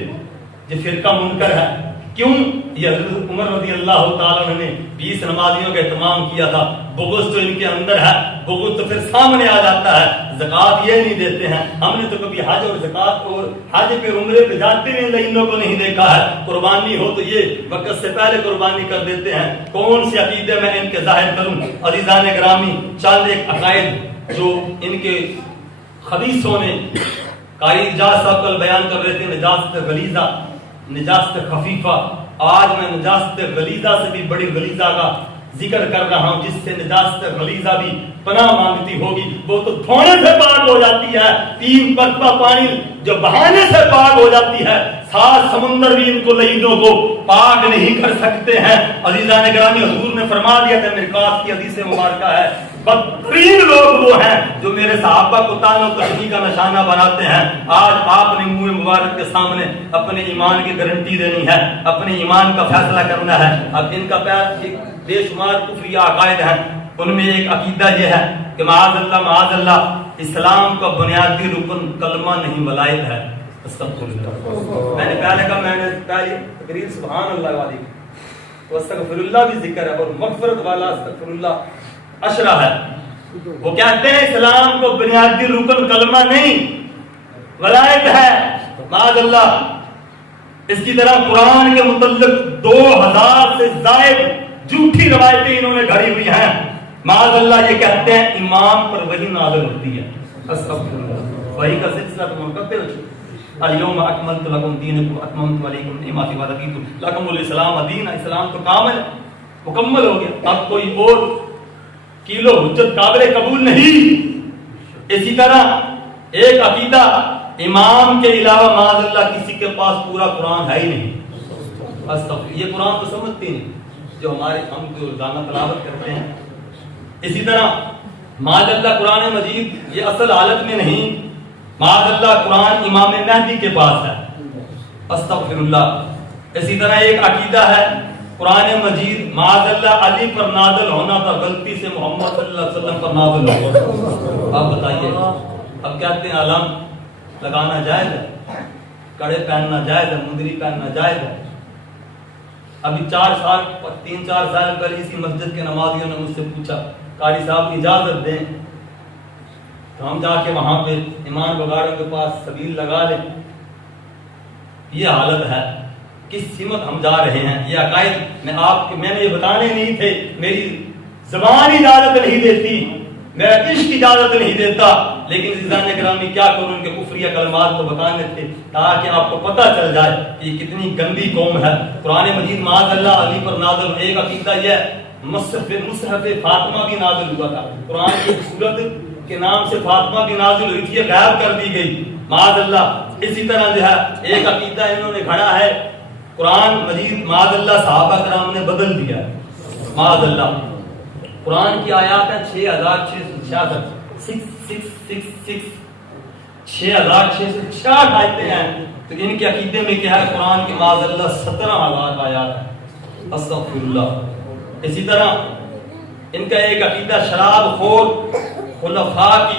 یہ فرقہ منکر ہے۔ کیوں؟ یہ حضرت عمر رضی اللہ تعالیٰ عنہ نے 20 نمازیوں کا اہتمام کیا تھا۔ بغض تو ان کے اندر ہے، بغض تو پھر سامنے آ جاتا ہے، زکوٰۃ یہ نہیں دیتے ہیں۔ ہم نے تو کبھی حج اور زکوٰۃ اور حج پہ عمرے پہ جاتے ہیں لائنوں کو نہیں دیکھا ہے۔ قربانی ہو تو یہ وقت سے پہلے قربانی کر دیتے ہیں۔ کون سے عقیدے میں ان کے ظاہر کروں؟ عزیزان گرامی، چند ایک عقائد جو ان کے خبیثوں نے قاری اجاز صاحب کل بیان کر رہے تھے، نجاست غلیظہ، نجاست خفیفہ۔ آج میں نجاست غلیظہ سے بھی بڑی غلیظہ کا ذکر کر رہا ہوں، جس سے نجاست غلیظہ بھی پناہ مانگتی ہوگی۔ وہ تو دھونے سے پاک ہو جاتی ہے، 3 مرتبہ پانی جو بہانے سے پاک ہو جاتی ہے، 7 سمندر بھی ان کو لعینوں کو پاک نہیں کر سکتے ہیں۔ عزیزان گرامی، حضور نے فرما دیا تھا، مرقات کی حدیث مبارکہ ہے، بدترین لوگ وہ ہیں جو میرے صحابہ کو طعن و تشنیع کا نشانہ بناتے ہیں۔ آج آپ نے منہ مبارک کے سامنے اپنے ایمان کی گارنٹی دینی ہے، اپنے ایمان کا فیصلہ کرنا ہے۔ اب ان کا بے شمار کفری عقائد ہیں، ان میں ایک عقیدہ یہ ہے کہ معاذ اللہ اسلام کا بنیادی رکن کلمہ نہیں ولایت ہے۔ استغفر اللہ، میں نے پہلے کہا، میں نے پہلی تقریر سبحان اللہ والی تو استغفر اللہ بھی ذکر ہے، اور مغفرت والا استغفر اللہ اشرا ہے۔ وہ کہتے ہیں اسلام کو بنیادی رکن کلمہ نہیں ولایت ہے، معاذ اللہ۔ اس کی طرح قرآن کے متعلق 2000 سے زائد جھوٹی روایتیں انہوں نے گھڑی ہوئی ہیں، معاذ اللہ۔ یہ کہتے ہیں امام پر وحی نازل ہوتی ہے، استغفر اللہ، وحی کا سلسلہ تو منقطع ہے۔ اليوم اکملت لکم دینکم اتممت علیکم نعمتی ورضیت لکم الاسلام دینا، اسلام تو کامل مکمل ہو گیا، اب کوئی اور کیلو حجت قابل قبول نہیں۔ اسی طرح ایک عقیدہ امام کے علاوہ معاذ اللہ کسی کے پاس پورا قرآن ہے ہی نہیں، استغفر، یہ قرآن تو سمجھتے نہیں جو ہمارے ہم جو روزانہ تلاوت کرتے ہیں۔ اسی طرح معاذ اللہ قرآن مجید یہ اصل حالت میں نہیں، معاذ اللہ قرآن امام مہدی کے پاس ہے، استغفر اللہ۔ اسی طرح ایک عقیدہ ہے قرآن مجید معاذ اللہ علی پر نازل ہونا تھا، غلطی سے محمد صلی اللہ علیہ وسلم پر نازل ہوا۔ آپ بتائیے اب کہتے ہیں علم لگانا جائز ہے، کڑے پہننا جائز ہے، مندری پہننا جائز ہے۔ ابھی 3-4 سال پہلے اسی مسجد کے نمازیوں نے مجھ سے پوچھا قاری صاحب اجازت دیں تو ہم جا کے وہاں پہ ایمان بگاڑوں کے پاس سبیل لگا لیں۔ یہ حالت ہے، کس سمت ہم جا رہے ہیں، یہ عقائد میں نے یہ بتانے نہیں تھے، میری زبان اجازت نہیں دیتی، میرا عشق اجازت نہیں دیتا، لیکن عزیزان گرامی کیا کروں، ان کے کفریہ کلمات کو بتانے تھے تاکہ آپ کو پتہ چل جائے کہ یہ کتنی گندی قوم ہے۔ قرآن مجید معاذ اللہ علی پر نازل، ایک عقیدہ یہ ہے مصحف فاطمہ بھی نازل ہوا تھا، قرآن کی سورت کے نام سے فاطمہ بھی نازل ہوئی تھی، یہ غائب کر دی گئی معاذ اللہ۔ اسی طرح جو ہے ایک عقیدہ انہوں نے گھڑا ہے قرآن مجید معاذ اللہ صحابہ کرام نے بدل دیا معاذ اللہ۔ قرآن کی آیات ہیں 6666 6666 آیتیں ہیں، تو ان کے عقیدے میں کیا ہے قرآن کی معاذ اللہ 17,000 آیات ہیں، استغفر اللہ۔ اسی طرح ان کا ایک عقیدہ شراب خور خلفاء کی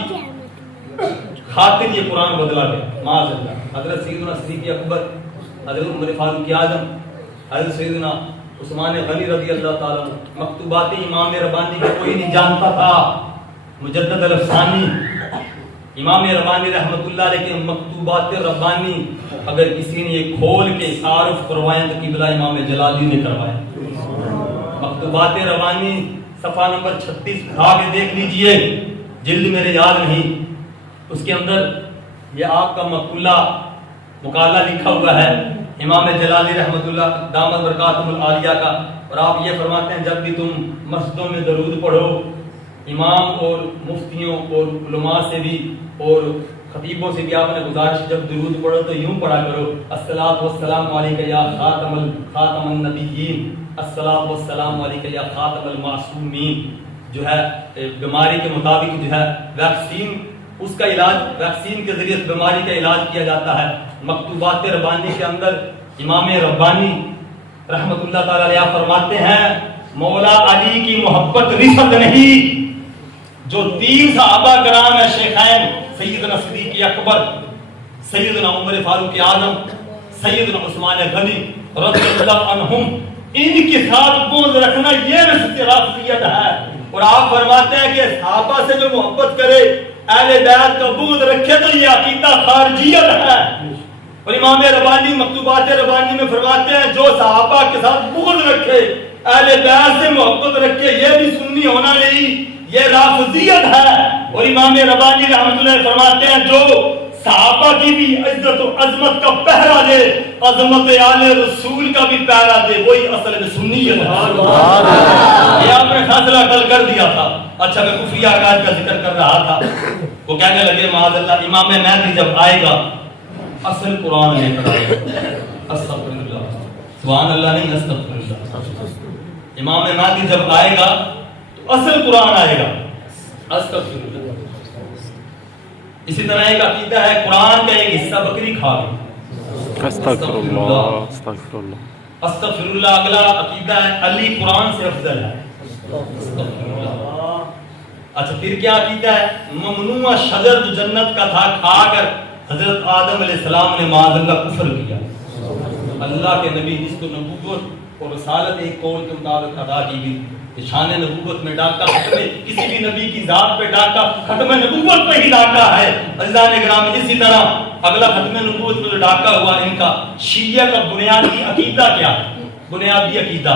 خاطر یہ قرآن بدلا گیا معاذ اللہ۔ حضرت سیدنا صدیق اکبر، حضرت عمر فاروق اعظم، حضرت سیدنا عثمان غنی رضی اللہ تعالیٰ عنہ، مکتوبات امام ربانی کو کوئی نہیں جانتا تھا، مجدد الافسانی امام ربانی رحمۃ اللہ علیہ کے مکتوبات ربانی اگر کسی نے یہ کھول کے تعارف کروائیں تو قبلہ امام جلالی نے کروایا۔ مکتوبات ربانی صفحہ نمبر 36 اٹھا کے دیکھ لیجئے، جلد میرے یاد نہیں، اس کے اندر یہ آپ کا مقولہ مقالہ لکھا ہوا ہے امام جلالی رحمۃ اللہ دامت برکاتہم العالیہ کا، اور آپ یہ فرماتے ہیں جب بھی تم مسجدوں میں درود پڑھو، امام اور مفتیوں اور علماء سے بھی اور خطیبوں سے بھی آپ نے گزارش جب درود پڑھو تو یوں پڑھا کرو الصلاۃ والسلام علیک یا خاتم النبیین، الصلاۃ والسلام علیک یا خاتم المعصومین۔ جو ہے بیماری کے مطابق جو ہے ویکسین، اس کا علاج ویکسین کے ذریعے بیماری کا علاج کیا جاتا ہے۔ مکتوبات ربانی کے اندر امام ربانی رحمت اللہ تعالی علیہ فرماتے ہیں مولا علی کی محبت رفت نہیں، جو 3 صحابہ کرام ہیں شیخین سیدنا صدیق اکبر، سیدنا عمر فاروق اعظم، سیدنا عثمان غنی رضی اللہ عنہم، ان کے ساتھ بغض رکھنا یہ رفضیت ہے۔ اور آپ فرماتے ہیں کہ صحابہ سے جو محبت کرے، اہل بیت کا بغض رکھے تو یہ عقیدہ خارجیت ہے۔ اور امام ربانی مکتوبات ربانی میں فرماتے ہیں جو صحابہ کے ساتھ بغض رکھے، اہل بیت سے محبت رکھے، یہ بھی سنی ہونا نہیں، یہ رافضیت ہے۔ اور امام ربانی رحمۃ اللہ فرماتے ہیں جو صحابہ کی بھی عزت و عظمت کا پہرا دے، عظمت آل رسول کا بھی پہرا دے، وہی اصل میں سنیت ہے۔ یہ آپ نے فیصلہ کل کر دیا تھا۔ اچھا میں کفریہ عقائد کا ذکر کر رہا تھا، وہ کہنے لگے معاذ اللہ امام مہدی جب آئے گا اصل قرآن لے کر آئے گا، استغفر اللہ، سبحان اللہ نہیں استغفر اللہ، امام مہدی جب آئے گا تو اصل قرآن آئے گا، استغفر اللہ۔ اسی طرح ایک عقیدہ ہے قرآن کا ایک حصہ بکری کھا گئی، استغفر اللہ، استغفر اللہ، استغفر اللہ۔ اگلا عقیدہ ہے علی قرآن سے افضل ہے، استغفر اللہ۔ اچھا پھر کیا عقیدہ ہے ممنوع شجر جو جنت کا تھا کھا کر حضرت آدم علیہ السلام نے معاذ اللہ کفر کیا، اللہ کے نبی جس کو نبوت اور رسالت ایک قول کے مطابق ادا کی گئی، شان نبوت میں ڈاکہ ختم، کسی بھی نبی کی ذات پہ ڈاکہ ختم نبوت پہ ہی ڈاکہ ہے عزیزان گرامی۔ اسی طرح اگلا ختم نبوت میں جو ڈاکہ ہوا ان کا شیعہ کا بنیادی عقیدہ کیا ہے، بنیادی عقیدہ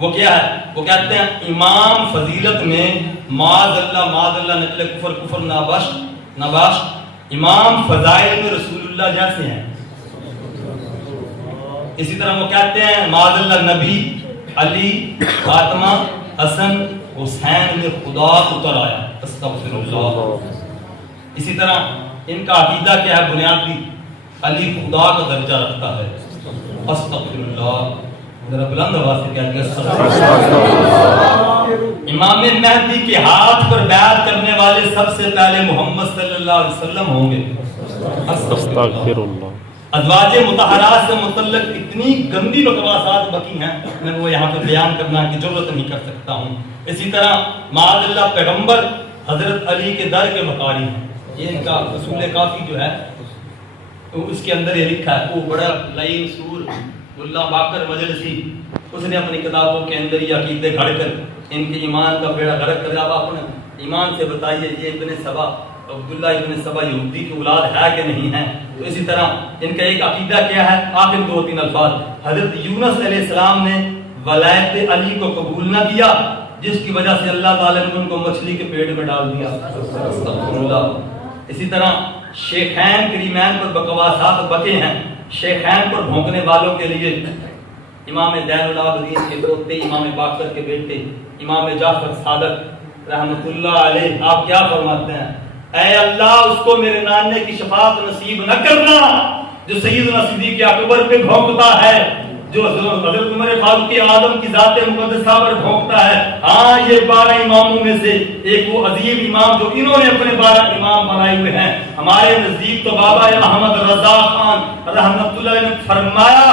وہ کیا ہے، وہ کہتے ہیں امام فضیلت میں معاذ اللہ نقل کفر کفر نباش، امام فضائل میں رسول اللہ جیسے ہیں۔ اسی طرح وہ کہتے ہیں معاذ اللہ نبی علی فاطمہ حسن حسین میں خدا اتر آیا، استغفر اللہ۔ اسی طرح ان کا عقیدہ کیا ہے بنیادی علی خدا کا درجہ رکھتا ہے، استغفر اللہ، ذرا بلند آواز سے کہہ دیا۔ امام مہدی کے ہاتھ پر بیعت کرنے والے سب سے پہلے محمد صلی اللہ علیہ وسلم ہوں گے، استغفر اللہ۔ ازواج مطہرات سے متعلق اتنی گندی بکواسات بکی ہیں میں وہ یہاں پہ بیان کرنا کی ضرورت نہیں کر سکتا ہوں. اسی طرح معاذ اللہ پیغمبر حضرت علی کے در کے بکاری ہیں. یہ ان کا اصول کافی جو ہے اس کے اندر یہ لکھا ہے. وہ بڑا لعین سور ملا باقر مجلسی اس نے اپنی کتابوں کے اندر یہ عقیدے گھڑ کر ان کے ایمان کا بیڑا غرق کر. آپ اپنے ایمان سے بتائیے یہ ابن سبا عبداللہ ابن سبا یہودی کی اولاد ہے کہ نہیں ہے. تو اسی طرح ان کا ایک عقیدہ کیا ہے. آخر 2-3 الفاظ. حضرت یونس علیہ السلام نے ولایت علی کو قبول نہ کیا جس کی وجہ سے اللہ تعالیٰ نے ان کو مچھلی کے پیٹ میں ڈال دیا. اسی طرح شیخین کریمین پر بکواسات بکے ہیں. شیخین پر بھونکنے والوں کے لیے امام زین العابدین کے پوتے امام باقر کے بیٹے امام جعفر صادق رحمۃ اللہ علیہ آپ کیا فرماتے ہیں؟ اے اللہ اس کو میرے نانے کی شفاعت نصیب نہ کرنا جو سیدنا صدیق اکبر پہ بھونکتا ہے، جو حضرت عمر فاروق اعظم کی ذات مقدسہ پر بھونکتا ہے. ہاں یہ 12 اماموں میں سے ایک وہ عظیم امام جو انہوں نے اپنے 12 امام بنائے ہوئے ہیں. ہمارے نزدیک تو بابا احمد رضا خان رحمۃ اللہ نے فرمایا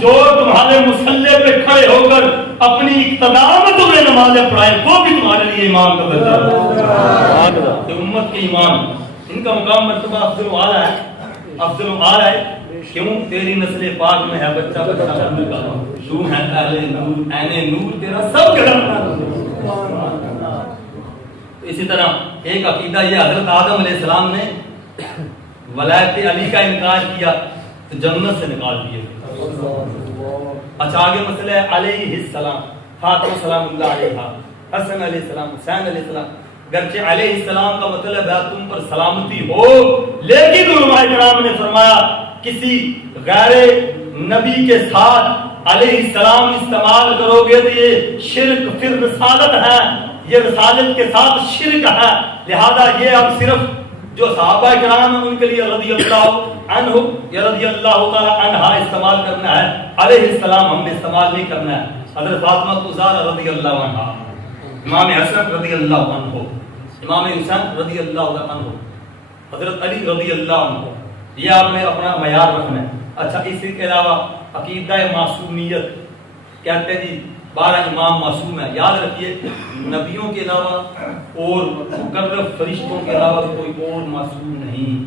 جو تمہارے مصلی پہ کھڑے ہو کر اپنی اقتدا میں تمہیں نمازیں پڑھائے وہ بھی تمہارے لیے امام کا درجہ ہے. امت کے امام ان کا مقام مرتبہ افضل و اعلیٰ ہے. افضل و اعلیٰ ہے کیوں؟ تیری نسل پاک میں ہے بچہ بچہ نور کا تو ہے اہل نور عین نور تیرا سب گھر. اسی طرح ایک عقیدہ یہ حضرت آدم علیہ السلام نے ولایت علی کا انکار کیا تو جنت سے نکال دیے. اچھا آگے مسئلہ ہے علیہ السلام. فاطمہ سلام اللہ علیہا، حسن علیہ السلام، حسین علیہ السلام. گرچہ علیہ السلام کا مطلب ہے تم پر سلامتی ہو، لیکن علماء کرام نے فرمایا کسی غیر نبی کے ساتھ علیہ السلام استعمال کرو گے تو یہ شرک پھر رسالت ہے، یہ رسالت کے ساتھ شرک ہے. لہذا یہ اب صرف جو صحابہ کرام ہیں ان کے لیے رضی اللہ عنہ یا رضی اللہ تعالی عنہا استعمال کرنا ہے. علیہ السلام ہم نے استعمال نہیں کرنا ہے. حضرت فاطمہ زہرا رضی اللہ عنہا، امام حسن رضی اللہ عنہ، امام حسین رضی اللہ عنہ، حضرت علی رضی اللہ عنہ، یہ آپ نے اپنا معیار رکھنا ہے. اچھا اسی کے علاوہ عقیدہ معصومیت کہتے ہیں جی 12 امام معصوم ہیں. یاد رکھیے نبیوں کے علاوہ اور مقرب فرشتوں کے علاوہ کوئی اور معصوم نہیں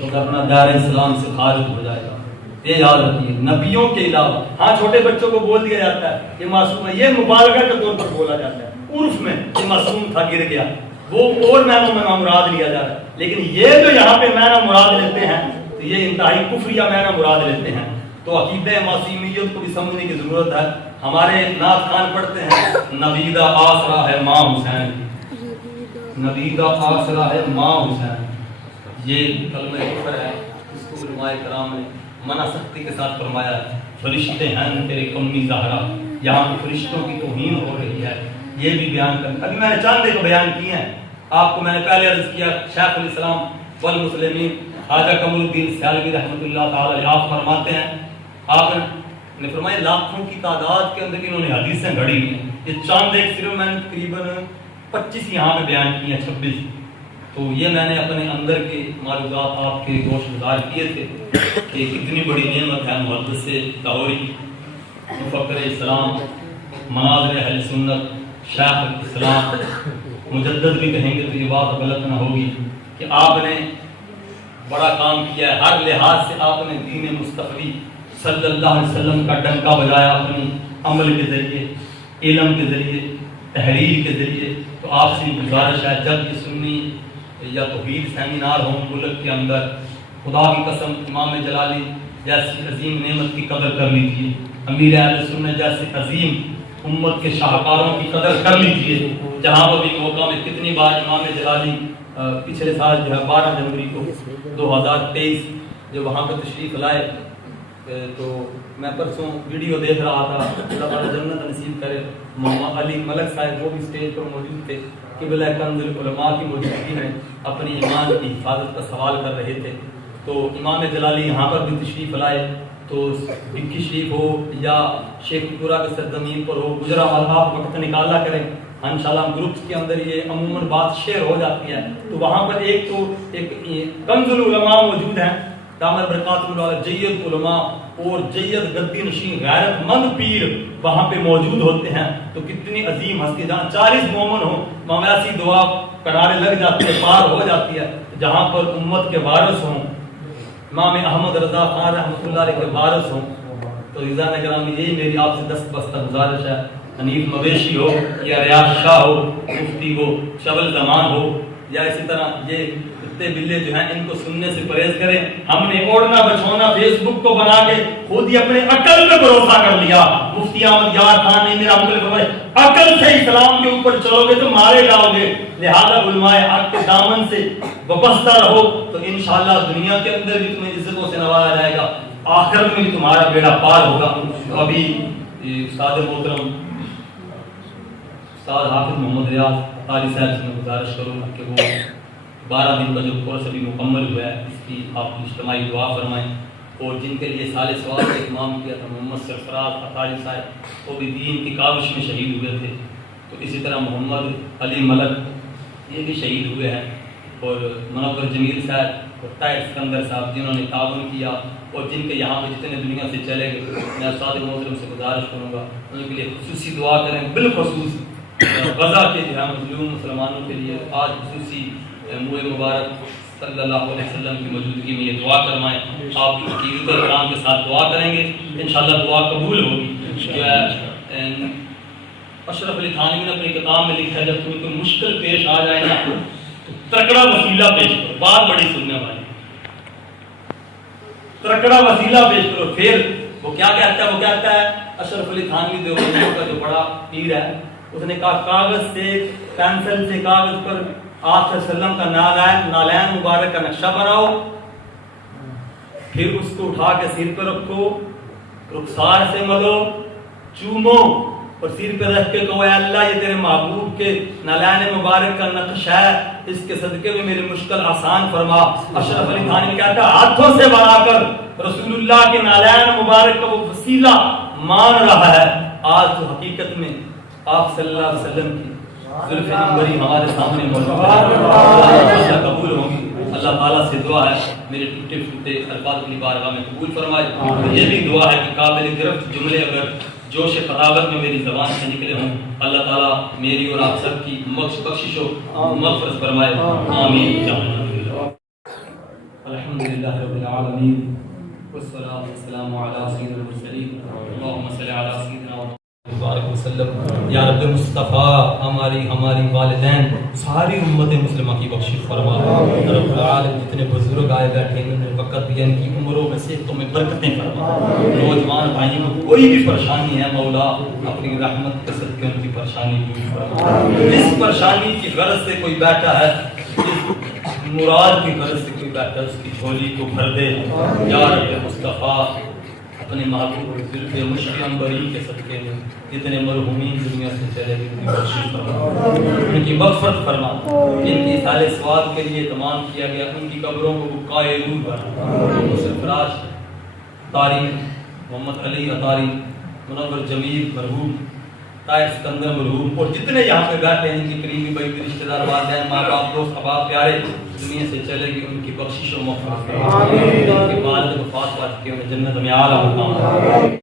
تو اپنا دائرہ اسلام سے خارج ہو جائے گا. یہ یاد رکھیے نبیوں کے علاوہ. ہاں چھوٹے بچوں کو بول دیا جاتا ہے یہ معصوم ہے، یہ مبالغہ کے طور پر بولا جاتا ہے. عرف میں یہ معصوم تھا گر گیا وہ اور معنوں میں مراد لیا جا رہا ہے. لیکن یہ جو یہاں پہ معنی مراد لیتے ہیں تو یہ انتہائی کفریہ معنی مراد لیتے ہیں. تو عقیدہ معصومیت کو بھی سمجھنے کی ضرورت ہے. ہمارے نعت خان پڑھتے ہیں نویدہ آسرا ہے ماں حسین کی، نویدہ آسرا ہے ماں حسین. یہ کلمہ کفر ہے. اس کو علماء کرام نے منع سختی کے ساتھ فرمایا ہے. فرشتے ہیں تیرے کمی زہرا، یہاں پہ فرشتوں کی توہین ہو رہی ہے. یہ بھی بیان کرنا. ابھی میں نے چاند کو بیان کیے ہیں آپ کو. میں نے پہلے عرض کیا شیخ الاسلام والمسلمین خواجہ کمال الدین سیالوی رحمۃ اللہ تعالی علیہ آپ فرماتے ہیں، آپ نے فرمایا لاکھوں کی تعداد کے اندر انہوں نے حدیثیں گھڑی ہیں. یہ چاند ایک صرف میں نے تقریباً 25 یہاں پہ بیان کیے ہیں، 26. تو یہ میں نے اپنے اندر کے معلومات آپ کے گوش گزار کیے تھے کہ کتنی بڑی نعمت ہے محدث لاہوری مفکر اسلام مناظر اہل سنت شیخ الاسلام مجدد بھی کہیں گے تو یہ بات غلط نہ ہوگی کہ آپ نے بڑا کام کیا ہے. ہر لحاظ سے آپ نے دین مصطفی صلی اللہ علیہ وسلم کا ڈنکا بجایا اپنی عمل کے ذریعے، علم کے ذریعے، تحریر کے ذریعے. تو آپ سے گزارش ہے جب یہ سنی یا توحید سیمینار ہوں ملک کے اندر، خدا کی قسم امام جلالی جیسی عظیم نعمت کی قدر کر لیجیے، امیر اہل سنت جیسے عظیم امت کے شاہکاروں کی قدر کر لیجیے. جہاں وہ بھی موقع میں کتنی بار امام جلالی پچھلے سال جو ہے 12 جنوری کو 2023 جو وہاں پہ تشریف لائے تو میں پرسوں ویڈیو دیکھ رہا تھا. اللہ تعالیٰ جنت نصیب کرے. مولانا علی ملک صاحب وہ بھی اسٹیج پر موجود تھے. قبلہ کنز العلماء کی موجودگی میں اپنی ایمان کی حفاظت کا سوال کر رہے تھے. تو امام جلالی یہاں پر بھی تشریف لائے تو ڈکی شریف ہو یا شیخ پورہ کے سرزمین پر ہو گجرا والا آپ وقت نکالا کریں. انشاءاللہ گروپس کے اندر یہ عموماً بات شیئر ہو جاتی ہے. تو وہاں پر ایک کنز العلماء موجود ہیں دامت برکاتہم والا جید علماء اور جید گدی نشین غیرت مند پیر وہاں پہ موجود ہوتے ہیں تو کتنی عظیم ہستی، جہاں 40 مومن ہوں مویسی دعا کنارے لگ جاتی ہے، پار ہو جاتی ہے، جہاں پر امت کے وارث ہوں، امام احمد رضا خان رحمۃ اللہ علیہ کے وارث ہوں، تو عزیزان گرامی یہی میری آپ سے دست بستہ گزارش ہے، حنیف مویشی ہو یا ریاض شاہ ہو، مفتی ہو، شبل زمان ہو، یا اسی طرح یہ کتے بلے جو ہیں ان کو سننے سے پرہیز کریں۔ ہم نے اوڑھنا بچھونا فیس بک کو بنا کے خود ہی اپنے عقل پہ بھروسہ کر لیا۔ مفتی احمد یار خان نے میرا عقل فرمائے عقل سے اسلام کے اوپر چلو گے تو مارے جاؤ گے، لہذا علماء حق کے دامن سے وابستہ رہو تو انشاءاللہ دنیا کے اندر بھی تمہیں عزتوں سے نوازا جائے گا، آخرت میں بھی تمہارا بیڑا پار ہوگا۔ ابھی استاد محترم استاد حافظ محمد ریاض اطاری صاحب سے میں گزارش کروں گا کہ وہ 12 دن کا جو کورس ابھی مکمل ہوا ہے اس کی آپ اجتماعی دعا فرمائیں، اور جن کے لیے سال ثواب کا اہتمام کیا تھا محمد سرفراز اطاری صاحب، وہ بھی دین کی کاوش میں شہید ہوئے تھے، تو اسی طرح محمد علی ملک یہ بھی شہید ہوئے ہیں، اور منور جمیل صاحب اور طاہر اسکندر صاحب جنہوں نے تعاون کیا، اور جن کے یہاں پہ جتنے دنیا سے چلے گئے، میں استاد محترم سے گزارش کروں گا ان کے لیے خصوصی دعا کریں، بالخصوص غزہ کے جو ہے مظلوم مسلمانوں کے لیے آج خصوصی موئے مبارک صلی اللہ علیہ وسلم کی موجودگی میں یہ دعا کرمائیں۔ آپ عقیدت کرام کے ساتھ دعا کریں گے انشاءاللہ دعا قبول ہوگی۔ جو ہے اشرف علی تھانوی نے اپنی کتاب میں لکھا ہے جب تمہیں کوئی مشکل پیش آ جائے نا تو ترکڑا وسیلہ پیش کرو، بات بڑی سننے والی، ترکڑا وسیلہ پیش کرو۔ پھر وہ کیا کہتا ہے اشرف علی تھانوی دیوبند کا جو بڑا پیر ہے، اس نے کہا کاغذ سے پینسل سے کاغذ پر آپ صلی اللہ علیہ وسلم کا نالین مبارک کا نقشہ بناؤ، پھر اس کو اٹھا کے سر پہ رکھو، رخسار سے ملو، چومو اور سر پہ رکھ کے کہو اے اللہ یہ تیرے محبوب کے نالین مبارک کا نقشہ ہے، اس کے صدقے میں میری مشکل آسان فرما۔ اشرف علی تھانوی کہتا ہے ہاتھوں سے بنا کر رسول اللہ کے نالین مبارک کا وہ وسیلہ مان رہا ہے، آج تو حقیقت میں آپ صلی اللہ علیہ وسلم کی زلف عنبری ہمارے سامنے موجود ہے، قبول ہوگی۔ اللہ تعالیٰ سے دعا ہے میرے ٹوٹے پھوٹے الفاظ اپنی بارگاہ میں قبول فرمائے۔ یہ بھی دعا ہے کہ قابل گرفت جملے اگر جوش خطابت میں میری زبان سے نکلے ہوں اللہ تعالیٰ میری اور آپ سب کی بخشش و مغفرت فرمائے، آمین۔ الحمدللہ رب العالمین والصلاة والسلام علی سید المرسلین اللہم صلی علی سیدنا وسلم۔ یا رب مصطفیٰ ہماری والدین ساری امت مسلمہ کی بخشش فرما، رب العالمین جتنے بزرگ آئے بیٹھے ہیں انہیں وقت بھی ان کی عمروں میں صحتوں میں برکتیں فرما، نوجوان بھائیوں کو کوئی بھی پریشانی ہے مولا اپنی رحمت کے صدقے ان کی پریشانی دور فرما، اس پریشانی کی غرض سے کوئی بیٹھا ہے، اس مراد کی غرض سے کوئی بیٹھا ہے اس کی جھولی کو بھر دے، یا رب مصطفیٰ اپنے محبوب زلف مشک عنبری کے صدقے میں جتنے مرحومین دنیا سے چلے گئے ان کی بخشش فرما، ان کی مغفرت فرما، جن کی سال ثواب کے لیے تمام کیا گیا ان کی قبروں کو بقائے روح بنا، سرفراز اطاری، محمد علی اطاری، منور جمیل مرحوم، طاہر اسکندر مرحوم اور جتنے یہاں پہ بیٹھے ہیں ان کی قریبی قریبی رشتہ دار والدین ماں باپ دوست احباب پیارے دنیا سے چلے گئے ان کی بخشش و مغفرت فرما، ان کے والد وفات پا چکے انہیں جنت میں اعلیٰ مقام